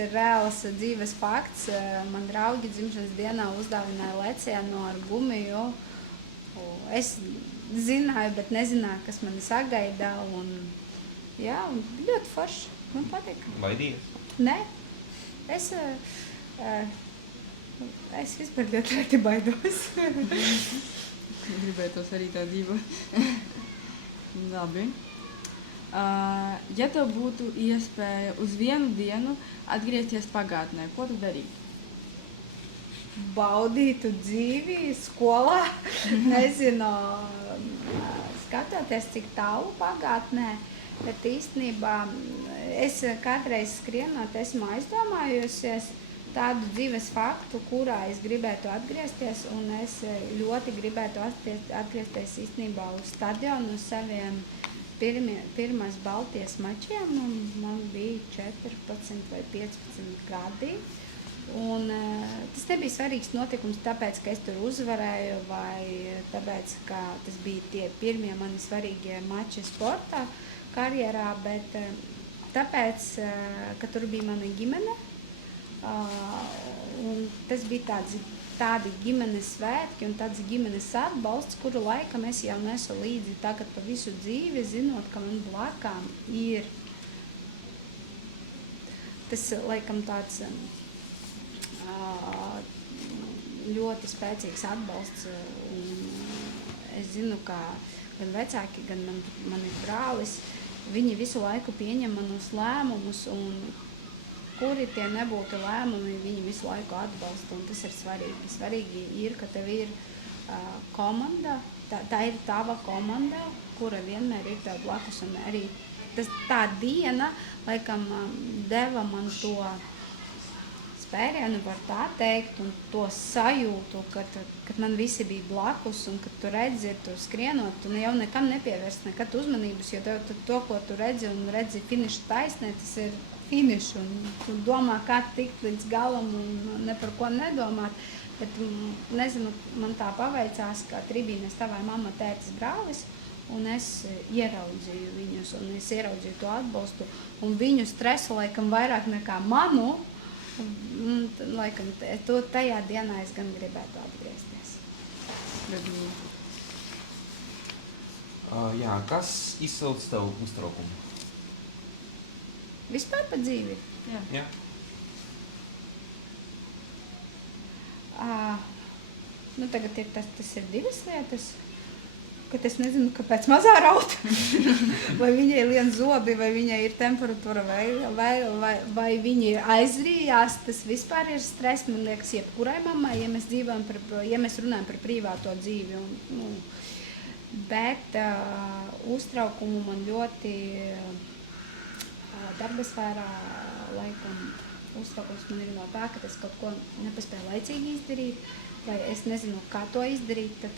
ir reāls dzīves fakts. Man draugi dzimšanas dienā uzdāvināja lecienu ar gumiju. Es zināju, bet nezināju, kas mani sagaida. Un ļoti forši. Man patīk. Baidījies? Nē, es vispār ļoti reti baidos. Gribētos arī tā dzīvot. Labi. Ja tev būtu iespēja uz vienu dienu atgriezties pagātnē, ko tu darītu? Baudītu dzīvi skolā, nezinu, skatoties, cik tālu pagātnē, bet īstenībā es kādreiz skrienot esmu aizdomājusies tādu dzīves faktu, kurā es gribētu atgriezties, un es ļoti gribētu atgriezties īstenībā uz stadionu, uz saviem pirmās Baltijas mačiem, un man bija 14 vai 15 gadi. Un tas nebija svarīgs notikums tāpēc, ka es tur uzvarēju, vai tāpēc, ka tas bija tie pirmie mani svarīgie mači sportā karjerā, bet tāpēc, ka tur bija mana ģimene. Un tas bija tādi ģimenes svētki un tāds ģimenes atbalsts, kuru laikam es jau nesu līdzi tagad pa visu dzīvi, zinot, ka man blakām ir tas laikam tāds ļoti spēcīgs atbalsts. Un es zinu, ka gan vecāki, gan man ir brālis, viņi visu laiku pieņem manus lēmumus, un kuri tie nebūtu lēmumi, viņi visu laiku atbalsta, un tas ir svarīgi. Svarīgi ir, ka tev ir komanda, tā ir tava komanda, kura vienmēr ir tev blakus, un arī tā diena, laikam, deva man to spērienu, var tā teikt, un to sajūtu, kad man visi bija blakus, un kad tu redzi, tu skrienot, tu jau nekam nepievērst nekad uzmanības, jo tev to, ko tu redzi, un redzi finiša taisnē, tas ir finišs, un tu domā, kā tikt līdz galam, un ne par ko nedomāt. Bet, nezinu, man tā paveicās, ka tribīnēs tavai mamma, tētis, brālis, un es ieraudzīju viņus, un es ieraudzīju to atbalstu, un viņu stresu laikam vairāk nekā manu. Laikam, tajā dienā es gan gribētu atgriezties. Jā, kas izsilc tev uztraukumu? Vispār pa dzīvi? Jā. Tagad tas ir divas lietas. Kad es nezinu, kāpēc mazā raud. Vai viņai lien zobi, vai viņai ir temperatūra, vai viņa ir aizrījās. Tas vispār ir stress, man liekas, jebkurai mammai, ja mēs runājam par privāto dzīvi. Bet uztraukumu man ļoti darba sfērā laikam uztraukums man ir no tā, ka es kaut ko nepaspēju laicīgi izdarīt, vai es nezinu, kā to izdarīt, tad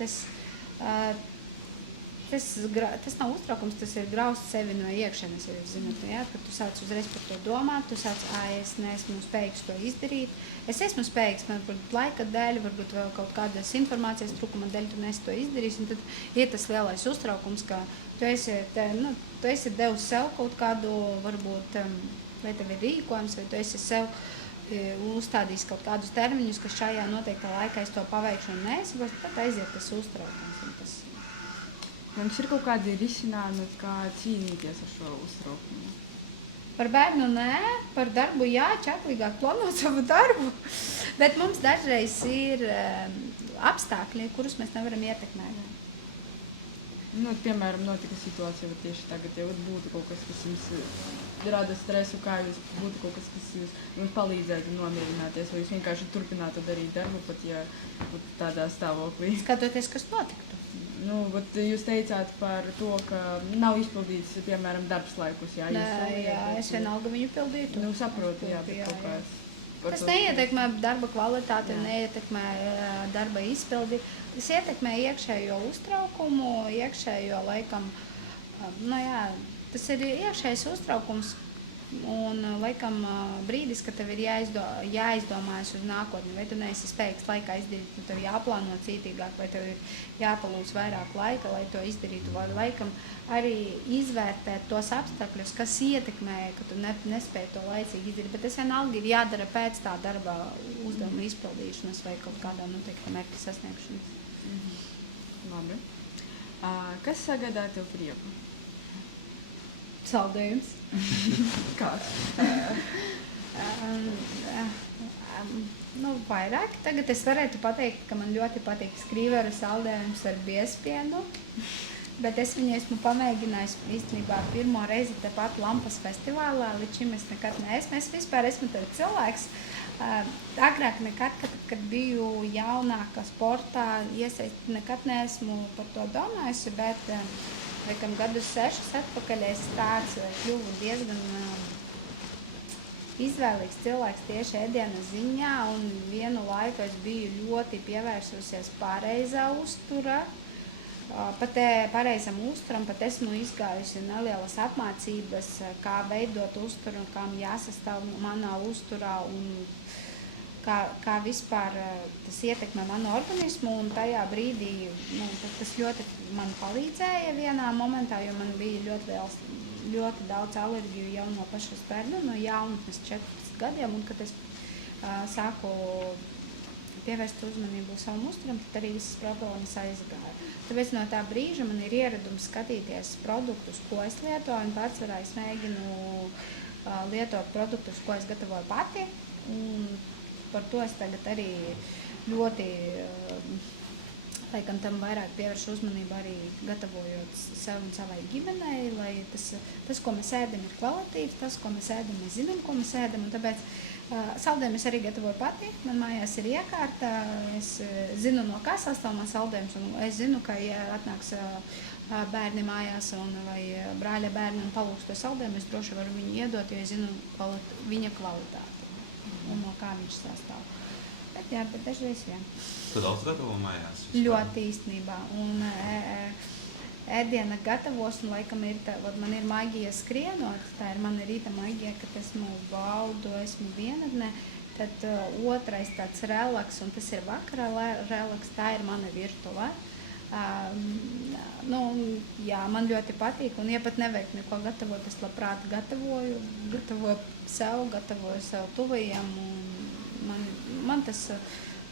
tas nav uztraukums, tas ir grauzt sevi no iekšienes, jūs zināt, kad tu sāc uzreiz par to domāt, tu sāc, es neesmu spējīgs to izdarīt. Es esmu spējīgs, man varbūt laika dēļ, varbūt vēl kaut kādas informācijas trūkuma dēļ tu nesi to izdarījis, un tad ir tas lielais uztraukums, ka tu esi devis sev kaut kādu, varbūt, vai tev ir rīkojums, vai tu esi sev uzstādījis kaut kādus termiņus, ka šajā noteiktā laikā es to paveikšu un neesmu, tad aiziet tas uztraukums. Jums ir kaut kādi risinājumi, kā cīnīties ar šo uztraukumu? Par bērnu nē, par darbu jā, čaklīgāk plānot savu darbu. Bet mums dažreiz ir apstākļi, kurus mēs nevaram ietekmēt. Nu, piemēram, notika situācija vat tieši tagad, ja vat būtu kaut kas, kas jums rada stresu, kā jūs būtu kaut kas, kas jums palīdzētu nomierināties, vai jūs vienkārši turpinātu darīt darbu, pat ja vat tādā stāvoklī. Skatoties, kas notiktu. Nu, vat jūs teicāt par to, ka nav izpildīts, piemēram, darbs laikus, jā? Jā, es vienalga viņu pildītu. Nu, saprotu, jā, bet kaut kāds. Tas neietekmē darba kvalitāti, neietekmē darba izpildi. Tas ietekmē iekšējo uztraukumu, iekšējo laikam, tas ir iekšējais uztraukums un laikam brīdis, ka tev ir jāizdomājas uz nākotni, vai tu neesi spējīgs laikā izdarīt, nu tev jāplāno cītīgāk, vai tev ir jāpalūdz vairāk laika, lai to izdarītu, vai laikam arī izvērtēt tos apstākļus, kas ietekmē, ka tu nespēji to laicīgi izdarīt, bet tas vienalga ir jādara pēc tā darba uzdevuma izpildīšanas vai kaut kādā noteikta mērķa sasniegšanas. Labi. Kas sagādā tev prieku? Saldējums. Kāds? Vairāk. Tagad es varētu pateikt, ka man ļoti patīk skrīveru saldējums ar biezpienu, bet es viņu esmu pamēģinājusi īstenībā pirmo reizi tepat Lampas festivālā. Līdz šim es nekad neesmu. Es vispār esmu tāds cilvēks. Agrāk nekad, kad biju jaunāka sportā, nekad neesmu par to domājusi, bet laikam gadus 6 atpakaļ es tāds kļuvu diezgan izvēlīgs cilvēks tieši ēdiena ziņā, un vienu laiku es biju ļoti pievērsusies pareizā uztura, pareizam uzturam, pat esmu izgājusi nelielas apmācības, kā veidot uzturu, kā jāsastāv manā uzturā un kā vispār tas ietekmē manu organismu, un tajā brīdī tas ļoti man palīdzēja vienā momentā, jo man bija ļoti daudz alerģiju jau no pašas bērna, no jaunatnes 14 gadiem, un kad es sāku pievērst uzmanību savam uzturam, tad arī visas problēmas aizgāja. Tāpēc no tā brīža man ir ieradums skatīties produktus, ko es lietoju, un pārsvarā es mēģinu lietot produktus, ko es gatavoju pati, un par to es tagad arī ļoti, laikam tam vairāk pievēršu uzmanību arī gatavojot sev un savai ģimenei, lai tas, ko mēs ēdam, ir kvalitīvs, tas, ko mēs ēdam, mēs zinām, ko mēs ēdam, un tāpēc saldējumu es arī gatavoju pati, man mājās ir iekārta, es zinu, no kā sastāv man saldējums, un es zinu, ka, ja atnāks bērni mājās vai brāļa bērni un palūgs to saldējumu, es droši varu viņu iedot, jo es zinu viņa kvalitāti un no kā viņš sastāv. Bet dažreiz, jā. Tu daudz gatavo mājās? Ļoti īstenībā. Un ēdiena gatavošana laikam ir man ir maģija skrienot, tā ir mana rīta maģija, kad esmu baudu, esmu vienatnē. Tad otrais tāds relaks, un tas ir vakara relaks, tā ir mana virtuve. Man ļoti patīk, un ja pat nevajag neko gatavot, es labprāt gatavoju sev tuvajiem, un man tas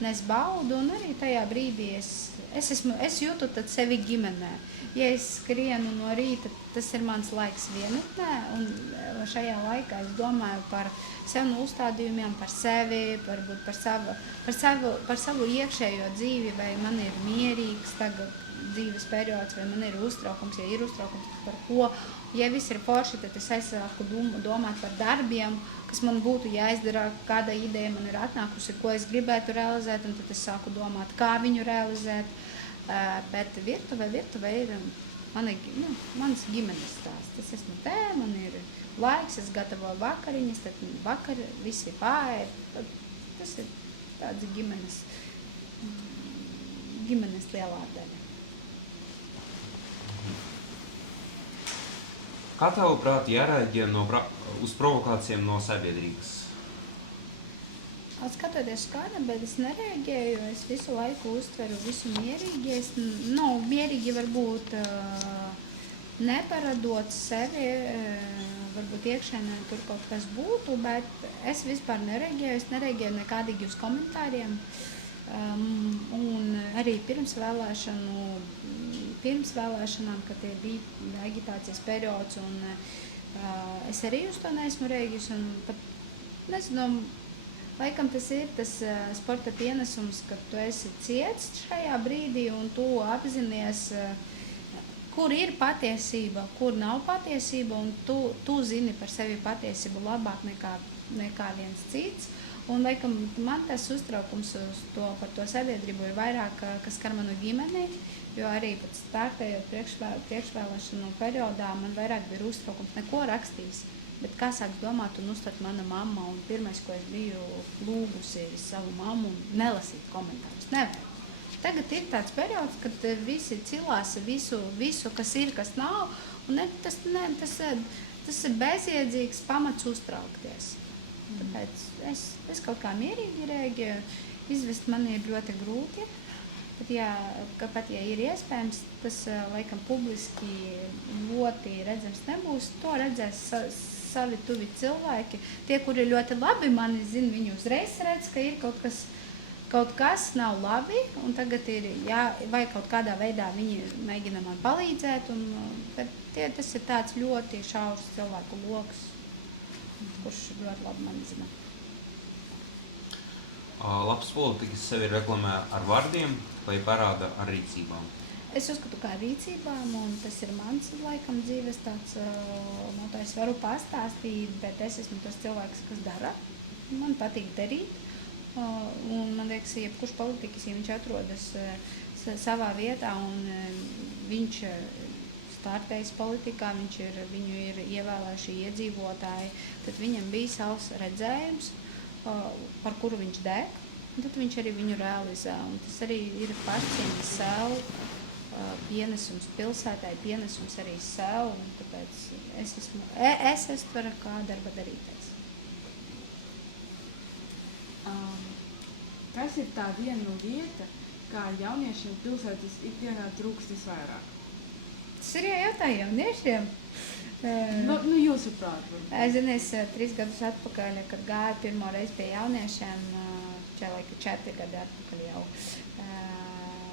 nes baudu, un arī tajā brīdī es jūtu tad sevi ģimenē. Ja es skrienu no rīta, tas ir mans laiks vienatnē, un šajā laikā es domāju par sev uzstādījumiem, par sevi, par savu iekšējo dzīvi, vai man ir mierīgs tagad dzīves periods, vai man ir uztraukums, ja ir uztraukums, par ko. Ja viss ir forši, tad es sāku domāt par darbiem, kas man būtu jāizdara, kāda ideja man ir atnākusi, ko es gribētu realizēt, un tad es sāku domāt, kā viņu realizēt. Bet virtuve ir mans ģimenes stāsts. Tas esmu te, man ir laiks, es gatavoju vakariņas, tad vakar visi pārēd. Tas ir tāds ģimenes lielā daļa. Kā tavuprāt jārēģē uz provokācijām no sabiedrības? Skatoties kādam, bet es nereaģēju, es visu laiku uztveru visu mierīgi. Mierīgi varbūt neparadot sevi, varbūt iekšēnē tur kaut kas būtu, bet es vispār nereaģēju, es nereaģēju nekādīgi uz komentāriem. Un arī pirms vēlēšanām, kad bija agitācijas periods, un es arī uz to neesmu reaģējusi, un pat nezinu, laikam tas ir tas sporta pienesums, ka tu esi ciets šajā brīdī un tu apzinies, kur ir patiesība, kur nav patiesība, un tu zini par sevi patiesību labāk nekā viens cits. Un, laikam, man tas uztraukums par to sabiedrību ir vairāk, kas skar manu ģimeni, jo arī pēc startējot priekšvēlēšanu periodā man vairāk bija uztraukums neko rakstīs. Bet kā sāks domāt un uztvert mana mamma, un pirmais, ko es biju lūgusi savu mammu, nelasīt komentārus. Nevajag. Tagad ir tāds periods, kad visi cilās visu kas ir, kas nav, un tas ir bezjēdzīgs pamats uztraukties. Tāpēc es kaut kā mierīgi rēģēju, izvest man ir ļoti grūti, pat ja ir iespējams, tas laikam publiski ļoti redzams nebūs, to redzēs savi tuvi cilvēki. Tie, kuri ļoti labi mani zina, viņi uzreiz redz, ka ir kaut kas nav labi, un tagad ir vai kaut kādā veidā viņi mēģina man palīdzēt, bet tas ir tāds ļoti šaurs cilvēku loks, kurš ļoti labi mani zina. Labs politikas sevi reklamē ar vārdiem vai parāda ar rīcībām? Es uzskatu kā rīcībām, un tas ir mans, laikam, dzīves tāds, es varu pastāstīt, bet es esmu tas cilvēks, kas dara. Man patīk darīt. Un man liekas, jebkurš politikas, ja viņš atrodas savā vietā un viņš startējis politikā, viņu ir ievēlējuši iedzīvotāji, tad viņam bija savs redzējums, par kuru viņš deg, un tad viņš arī viņu realizē. Un tas arī ir pašcieņas sev, pienesums pilsētai, pienesums arī sev, un tāpēc es esmu kā darba darītājs. Kas ir tā viena lieta, kā jauniešiem pilsētas ikdienā trūkst visvairāk? Tas ir jājautā jauniešiem. Jūsuprāt, varbūt. Es zinu, 3 gadus atpakaļ, kad gāju pirmo reizi pie jauniešiem, 4 gadi atpakaļ jau,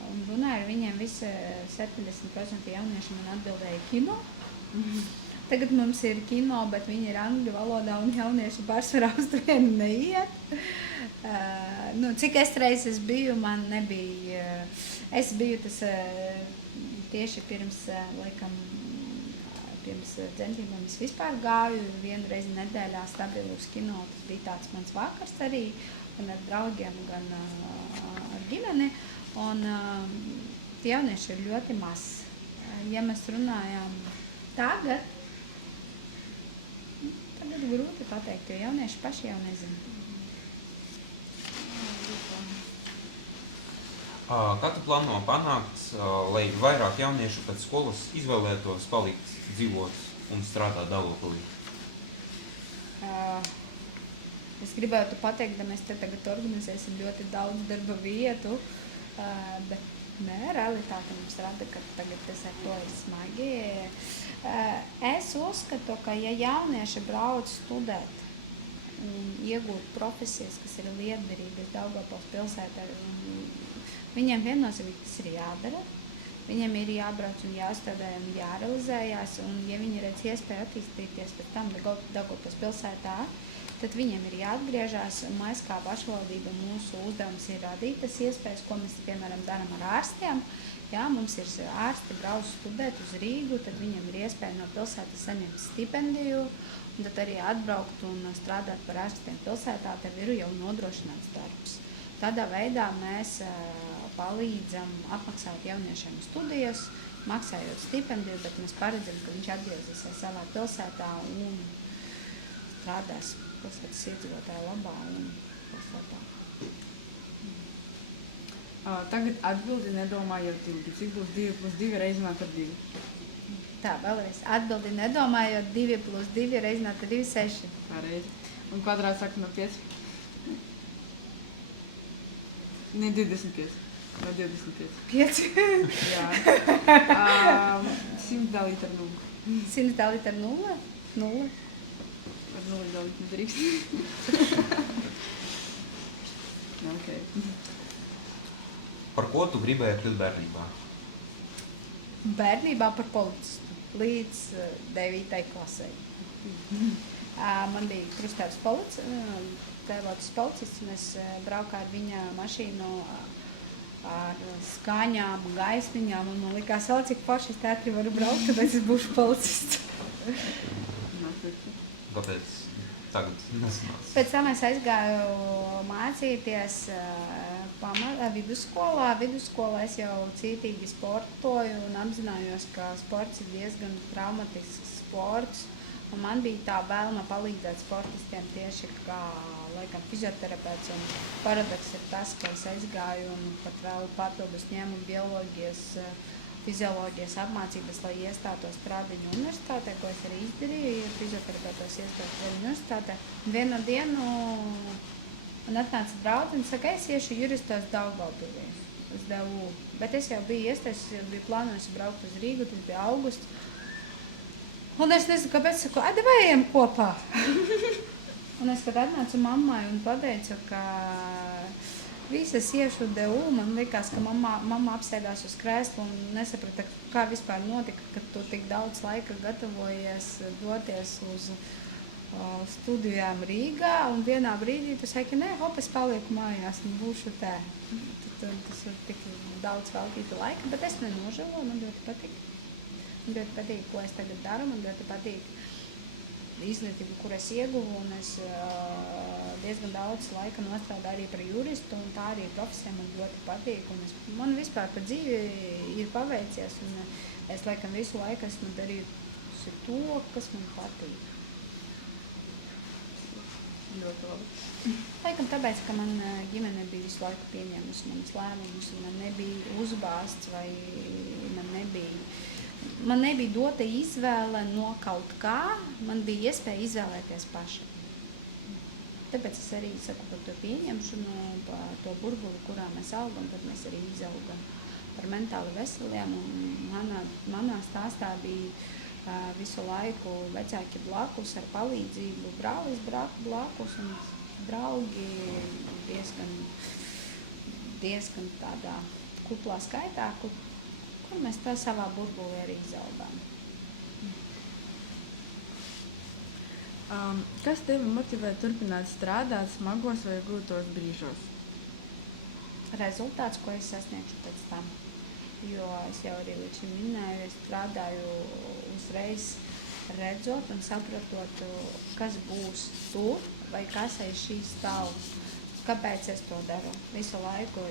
un runāju ar viņiem, visi 70% jaunieši man atbildēja kino. Tagad mums ir kino, bet viņi ir angļu valodā, un jaunieši pārsvarā uz vienu neiet. Cik es reizes biju, man nebija. Es biju tas tieši pirms dzemdībām es vispār gāju vienu reizi nedēļā stabili uz kino. Tas bija tāds mans vakars arī, gan ar draugiem, gan ar ģimeni. Un tie jaunieši ir ļoti maz. Ja mēs runājām tagad grūti pateikt, jo jaunieši paši jau nezina. Kā tu plāno panākt, lai vairāk jauniešu pēc skolas izvēlētos palikt, dzīvot un strādāt Daugavpilī? Es gribētu pateikt, ka mēs te tagad organizēsim ļoti daudz darba vietu, bet realitāte mums rada, ka tagad tas ar to ir smagi. Es uzskatu, ka ja jaunieši brauc studēt un iegūt profesijas, kas ir lietderīgas Daugavpils pilsētā, viņiem viennozīmīgi tas ir jādara. Viņiem ir jābrauc un jāstrādā un jārealizējās, un ja viņi redz iespēju attīstīties pēc tam Daugavpils pilsētā, tad viņiem ir jāatgriežas. Mēs kā pašvaldība, mūsu uzdevums ir radīt tas iespējas, ko mēs, piemēram, darām ar ārstiem. Jā, mums ir ārsti brauc studēt uz Rīgu, tad viņam ir iespēja no pilsētas saņemt stipendiju, un tad arī atbraukt un strādāt par ārstiem pilsētā, tev ir jau nodrošināts darbs. Tādā veidā mēs palīdzam apmaksāt jauniešiem studijas, maksājot stipendiju, bet mēs paredzam, ka viņš atgriezīsies savā pilsētā un strādās pilsētas iedzīvotāju labā un pilsētā. Tagad atbildi nedomājot ilgi. Cik būs 2 + 2 reizināt ar 2? Tā, vēlreiz. Atbildi nedomājot 2 + 2 reizināt ar 2 = 6. Pareizi. Un kvadrāts saka no 5? Ne 25. No 25. 5. Jā. 100 dalīt ar 0. 100 dalīt ar 0? 0. Ar 0 dalīt nedrīkst. Okay. Par ko tu gribēji kļūt bērnībā? Bērnībā par policistu līdz 9. klasē. Man bija krustāvs policists, un es braukāju ar viņa mašīnu ar skaņām, gaismiņām. Un man likās, cik paši es teātrī varu braukt, tāpēc es būšu policists. Kāpēc tagad nesanāca? Pēc tam es aizgāju mācīties vidusskolā. Vidusskolā es jau cītīgi sportoju un apzinājos, ka sports ir diezgan traumatisks sports. Un man bija tā vēlme palīdzēt sportistiem tieši kā laikam fizioterapeits. Un paradoks ir tas, ka es aizgāju un pat vēl papildus ņēmu bioloģijas, fizioloģijas apmācības, lai iestātos Stradiņu universitātē, ko es arī izdarīju, ja fizioterapeitos iestātos Stradiņu universitātē. Vienu dienu man atnāca draudzene un saka, es iešu juristos Daugavpilī uz DU. Bet es jau biju iestājusies, jau biju plānojusi braukt uz Rīgu, tas bija augusts. Un es nezinu, kāpēc es saku, vai ejam kopā? Un es, kad atnācu mammai un pateicu, ka visas iešu DU, man likās, ka mamma apsēdās uz krēslu un nesaprata, kā vispār notika, ka tu tik daudz laika gatavojies doties uz studijām Rīgā, un vienā brīdī tu saki, nē, hop, es palieku mājās un būšu te. Tas ir tik daudz veltīta laika, bet es nenožēloju, man ļoti patīk. Man ļoti patīk, ko es tagad daru, man ļoti patīk izglītību, kur es ieguvu, un es diezgan daudz laika nostrādāju arī par juristu, un tā arī profesija man ļoti patīk, un man vispār pa dzīvi ir paveicies, un es laikam visu laiku esmu darījusi to, kas man patīk. Ļoti labi. Laikam tāpēc, ka man ģimene bija visu laiku pieņēmusi manas lēmumus, un man nebija uzbāsts vai man nebija dota izvēle no kaut kā, man bija iespēja izvēlēties pašai. Tāpēc es arī saku par to pieņemšanu, par to burbuli, kurā mēs augam, tad mēs arī izaugam par mentāli veseliem. Un manā stāstā bija visu laiku vecāki blakus ar palīdzību, brālis blakus un draugi diezgan tādā kuplā skaitā, kur mēs tā savā burbulī arī izaugām. Kas tevi motivē turpināt strādāt smagos vai grūtos brīžos? Rezultāts, ko es sasniegšu pēc tam. Jo es jau arī līdz šim minēju, es strādāju uzreiz redzot un sapratot, kas būs tur vai kas aiz šīs stāv. Kāpēc es to daru? Visu laiku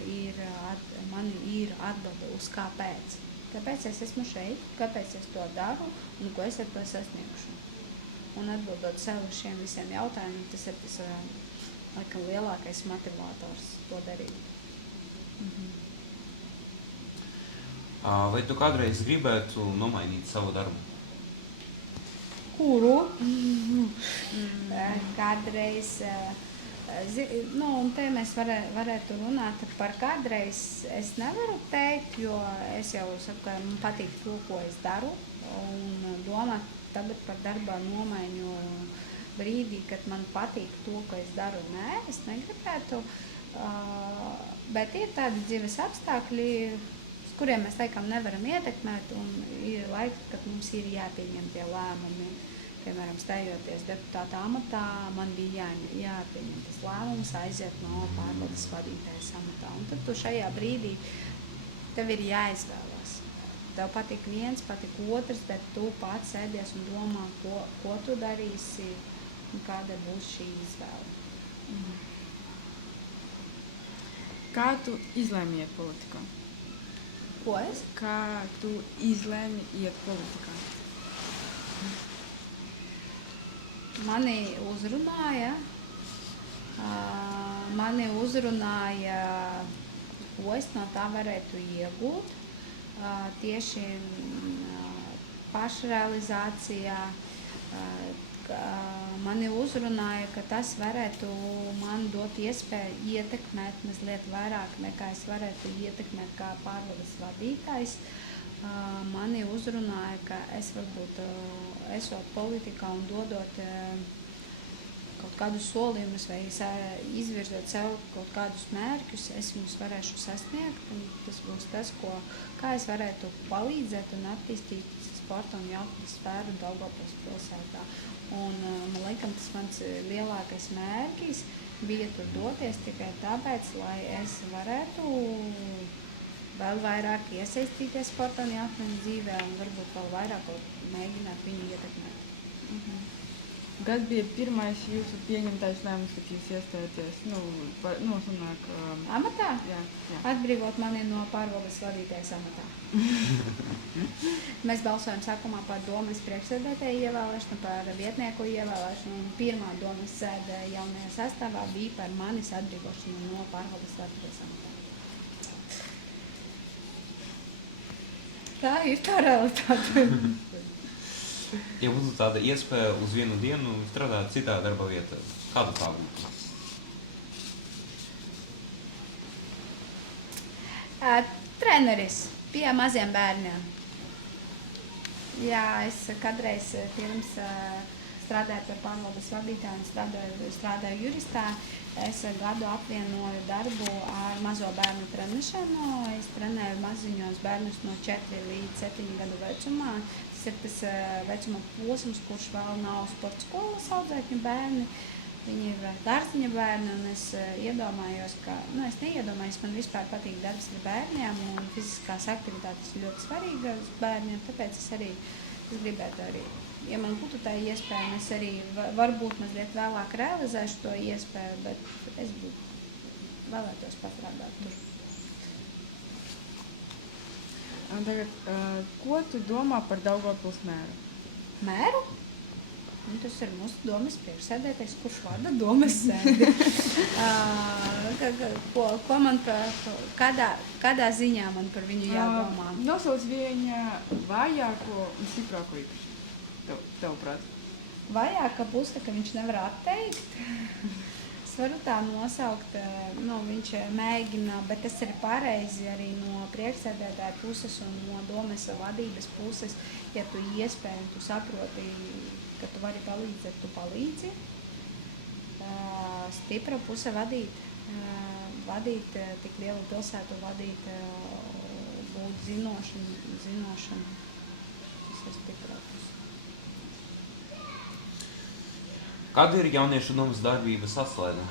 man ir atbilde uz kāpēc. Kāpēc es esmu šeit, kāpēc es to daru un ko es ar to sasniegšu. Un atbildot sev uz šiem visiem jautājumiem, tas ir tas laikam lielākais motivators to darīt. Vai tu kādreiz gribētu nomainīt savu darbu? Kuru? Kādreiz, un te mēs varētu runāt par kādreiz. Es nevaru teikt, jo es jau saku, ka man patīk to, ko es daru. Un domāt tagad par darbā nomaiņu brīdī, kad man patīk to, ko es daru. Nē, es negribētu. Bet ir tādi dzīves apstākļi, uz kuriem mēs laikam nevaram ietekmēt, un ir laiks, kad mums ir jāpieņem tie lēmumi. Piemēram, stājoties deputāta amatā, man bija jāpieņem tas lēmums, aiziet no pārvaldes vadītājas amatā. Un tad tu šajā brīdī tev ir jāizvēlās. Tev patīk viens, patīk otrs, bet tu pats sēdies un domā, ko tu darīsi un kāda būs šī izvēle. Kā tu izlēmi iet politikā? Ko es? Kā tu izlēmi iet politikā? Mani uzrunāja, ko es no tā varētu iegūt. Tieši pašrealizācijā mani uzrunāja, ka tas varētu man dot iespēju ietekmēt mazliet vairāk nekā es varētu ietekmēt kā pārvaldes vadītājs. Mani uzrunāja, ka es varbūt esot politikā un dodot kaut kādus solījumus vai izvirzot sev kaut kādus mērķus, es viņus varēšu sasniegt. Un tas būs tas, kā es varētu palīdzēt un attīstīt sporta un jautras sfēru Daugavpils pilsētā. Un, man liekas, tas mans lielākais mērķis bija tur doties tikai tāpēc, lai es varētu vēl vairāk iesaistīties sporta un jautras dzīvē un varbūt vēl vairāk mēģināt viņu ietekmēt. Kas bija pirmais jūsu pieņemtais lēmums, kad jūs iestājaties? Sanāk, Amatā? jā. Atbrīvot mani no pārvaldes vadītājas amatā. Mēs balsojam sākumā par domas priekšsēdētāju ievēlēšanu, par vietnieku ievēlēšanu, un pirmā domas sēde jaunajā sastāvā bija par manis atbrīvošanu no pārvaldes vadītājas amatā. Tā ir tā realitāte. Ja būtu tāda iespēja uz vienu dienu strādāt citā darba vietā, kādu tā būtu? Treneris pie maziem bērniem. Jā, es kādreiz pirms strādāju par pārvaldes vadītāju un strādāju juristā. Es gadu apvienoju darbu ar mazo bērnu trenēšanu. Es trenēju maziņos bērnus no 4 līdz 7 gadu vecumā. Tas ir tas vecuma posms, kurš vēl nav sporta skolas audzēkņu bērni. Viņi ir dārziņa bērni, un es iedomājos, es neiedomājos, man vispār patīk darbs ar bērniem, un fiziskās aktivitātes ir ļoti svarīgas bērniem, tāpēc es gribētu arī, ja man būtu tā iespēja, es arī varbūt mazliet vēlāk realizēšu to iespēju, bet es vēlētos pastrādāt tur. Tagad, ko tu domā par Daugavpils mēru? Mēru? Tas ir mūsu domas priekšsēdētājs, kurš vada domas sēdi. Ko man kādā ziņā man par viņu jādomā? Nosauc viņa vājāko un stiprāko īpašību, tavuprāt. Vājākā puse, ka viņš nevar atteikt. Es varu tā nosaukt, viņš mēģina, bet tas ir pareizi arī no priekšsēdētāja puses un no domas vadības puses. Ja tu iespēji, tu saproti, ka tu vari palīdzēt, tu palīdzi. Stipra puse vadīt tik lielu pilsētu, būt zinošana. Tas ir stipra puse. Kāda ir jauniešu domas darbības atslēga?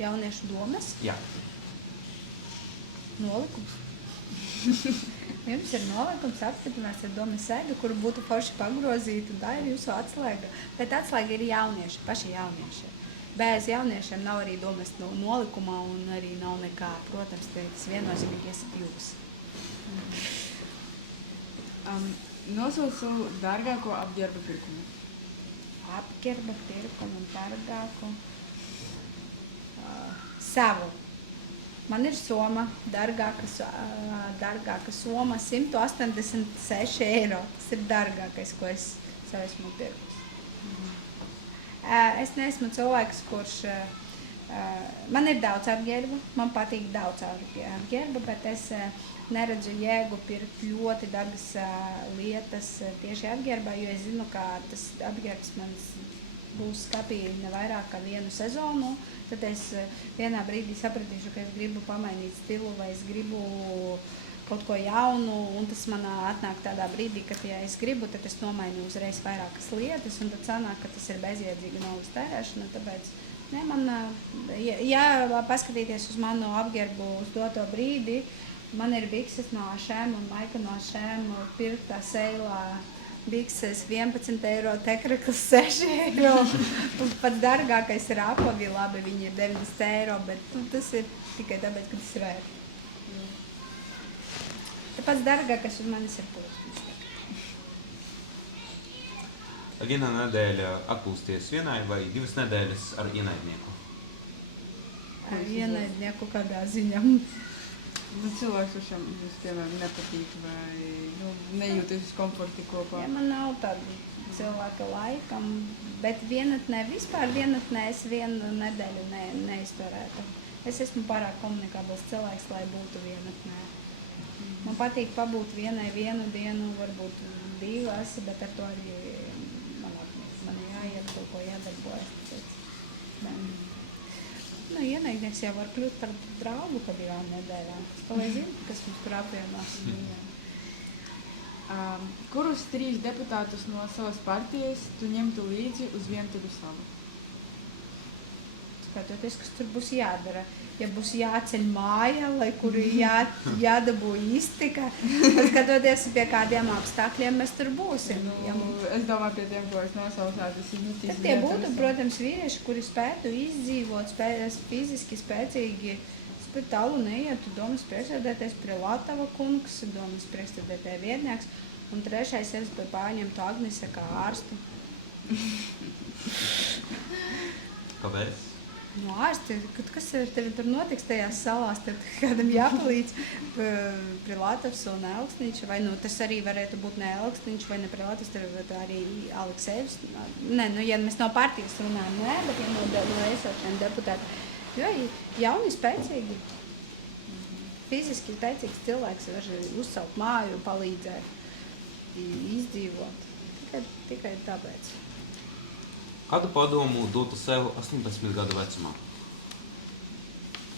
Jauniešu domas? Jā. Nolikums. Jums ir nolikums apstiprināts ar domas sēdi, kuru būtu forši pagrozīt, un tā ir jūsu atslēga. Bet atslēga ir jaunieši, paši jaunieši. Bez jauniešiem nav arī domas nolikumā un arī nav nekā. Protams, tas viennozīmīgi esat jūs. Nosauc savu dārgāko apģērba pirkumu. Apģērba pirkumu dārgāko. Savu. Man ir soma, dārgāka soma, 186 eiro. Tas ir dārgākais, ko es sev esmu pirkusi. Es neesmu cilvēks, kurš... Man ir daudz apģērba, man patīk daudz apģērba, bet es neredzu jēgu pirkt ļoti dārgas lietas tieši apģērbā, jo es zinu, ka tas apģērbs man būs skapī ne vairāk kā vienu sezonu. Tad es vienā brīdī sapratīšu, ka es gribu pamainīt stilu vai es gribu kaut ko jaunu, un tas man atnāk tādā brīdī, ka, ja es gribu, tad es nomainu uzreiz vairākas lietas, un tad sanāk, ka tas ir bezjēdzīga naudas tērēšana, tāpēc, ja paskatīties uz manu apģērbu uz doto brīdi, man ir bikses no H&M un maika no H&M pirktā seilā, bikses 11 eiro, tekrakls 6 eiro. Pats dārgākais ir apavi, labi, viņi ir 90 eiro, bet tas ir tikai tāpēc, ka tas ir vērts. Pats dārgākais uz manis ir pulkstenis. Viena nedēļa atpūsties vienai vai 2 nedēļas ar ienaidnieku? Ar ienaidnieku kādā ziņā? Cilvēks, kuršam jūs, piemēram, nepatīk vai nejūties uz komforti kopā? Ja, man nav tāda cilvēka laikam, bet vienatnē, vispār vienatnē es vienu nedēļu neizturētu. Es esmu pārāk komunikabls cilvēks, lai būtu vienatnē. Man patīk pabūt vienai vienu dienu, varbūt 2, bet ar to arī man jāiet kaut ko jādarbojas. Ienaidnieks jau var kļūt par draugu pa 2 nedēļām. Lai zinu, kas mums tur apvienās. Kurus 3 deputātus no savas partijas tu ņemtu līdzi uz vientuļu salu? Skatoties, kas tur būs jādara. Ja būs jāceļ māja, lai kur jādabū iztika, skatoties, pie kādiem apstākļiem mēs tur būsim. Es domāju, pie tiem, ko es nosausātu, Tad tie būtu, protams, vīrieši, kuri spētu izdzīvot, fiziski spēcīgi, bet tālu neietu domas priekšsēdētājs Prilatava kungs, domas priekšsēdētāja vietnieks, un trešais es pārņemtu Agnese kā ārstu. Kāpēc? No ārsti, kas tev tur notiks tajās salās, tad kādam jāpalīdz Prilatovs un Elksniņš, vai tas arī varētu būt ne Elksniņš, vai ne Prilatovs, tad arī Aleksejevs. Nē, ja mēs no partijas runājam, bet ja no esošiem deputātiem. Jo jauni, spēcīgi, fiziski spēcīgs cilvēks var uzcelt māju, palīdzēt, izdzīvot. Tikai tāpēc. Kādu padomu dotu sev 18 gadu vecumā?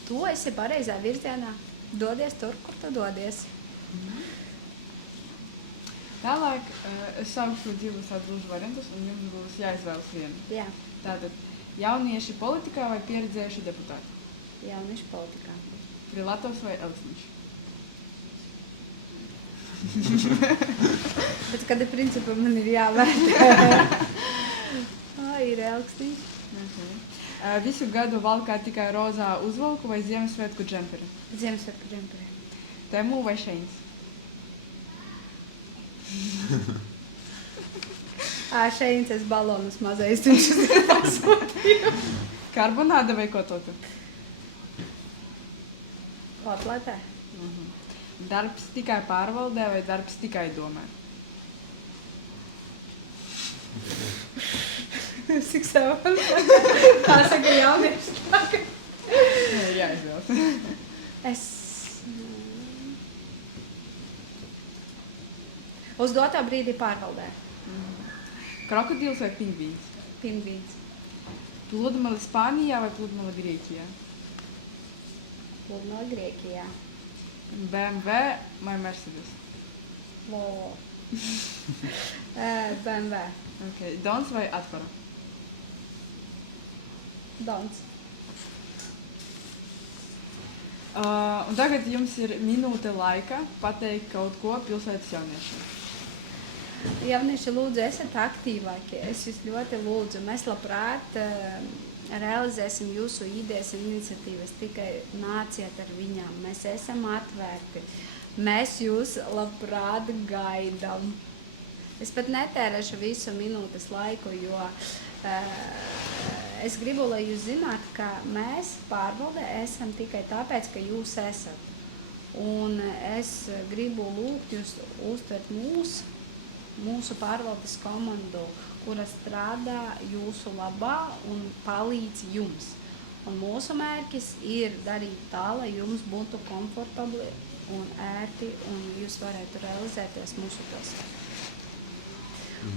Tu esi pareizā virzienā. Dodies tur, kur tu dodies. Tālāk es saukšu divus atbilžu variantus, un jums būs jāizvēlas vienu. Jā, Tātad, jaunieši politikā vai pieredzējuši deputāti? jaunieši politikā. Prilatovs vai Elksniņš? Bet kāda principa man ir jāvērtē? Ir Elksniņš. Visu gadu valkā tikai rozā uzvalku vai Ziemassvētku džemperi? Ziemassvētku džemperi. Temu vai Šeins? Šeins es balonus mazais, viņš ir pasūtīju. Karbonāda vai kotletu? Kotletē. Darbs tikai pārvaldē vai darbs tikai domē? Cik sev? Tā saka jaunieši. Jāizvēlas. Es... Uz dotā brīdī pārvaldē. Krokodils vai pingvīns? Pingvīns. Pludmale Spānijā vai pludmale Grieķijā? Pludmale Grieķijā. BMW vai Mercedes? Volvo. BMW. Okay. Dons vai atvara? Dons. Un tagad jums ir minūte laika pateikt kaut ko pilsētas jauniešiem. Jaunieši, lūdzu, esiet aktīvākie. Es jūs ļoti lūdzu. Mēs labprāt realizēsim jūsu idejas un iniciatīvas. Tikai nāciet ar viņām. Mēs esam atvērti. Mēs jūs labprāt gaidām. Es pat netērēšu visu minūtes laiku, jo es gribu, lai jūs zināt, ka mēs pārvaldē esam tikai tāpēc, ka jūs esat. Un es gribu lūgt jūs uztvert mūsu pārvaldes komandu, kura strādā jūsu labā un palīdz jums. Un mūsu mērķis ir darīt tā, lai jums būtu komfortabli un ērti, un jūs varētu realizēties mūsu pilsētā.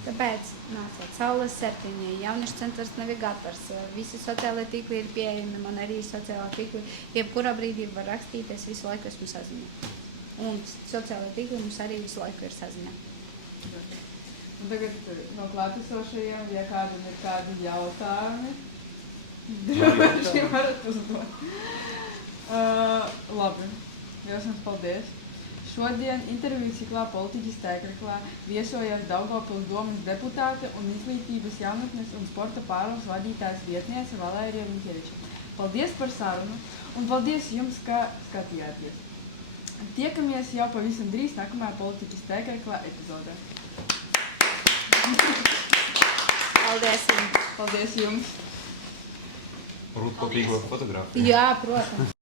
Tāpēc nāciet Saules 7, Jauniešu centrs Navigators, visi sociālai tīkli ir pieejami, man arī sociālai tīkli, jebkurā brīdī var rakstīties, visu laiku esmu saziņā. Un sociālai tīkli mums arī visu laiku ir saziņā. Un tagad no klātesošajiem, ja kādam ir kādi jautājumi, droši varat uzdot. Labi, liels jums paldies. Šodien interviju ciklā Politiķis Tēkreklā viesojās Daugavpils domas deputāte un izglītības, jaunatnes un sporta pārvaldes vadītājas vietniece Valērija Vinkeviča. Paldies par sarunu un paldies jums, ka skatījāties. Tiekamies jau pavisam drīz nākamajā Politiķis Tēkreklā epizodē. Paldies jums! Paldies jums! Varbūt kopīgo fotogrāfiju. Jā, protams.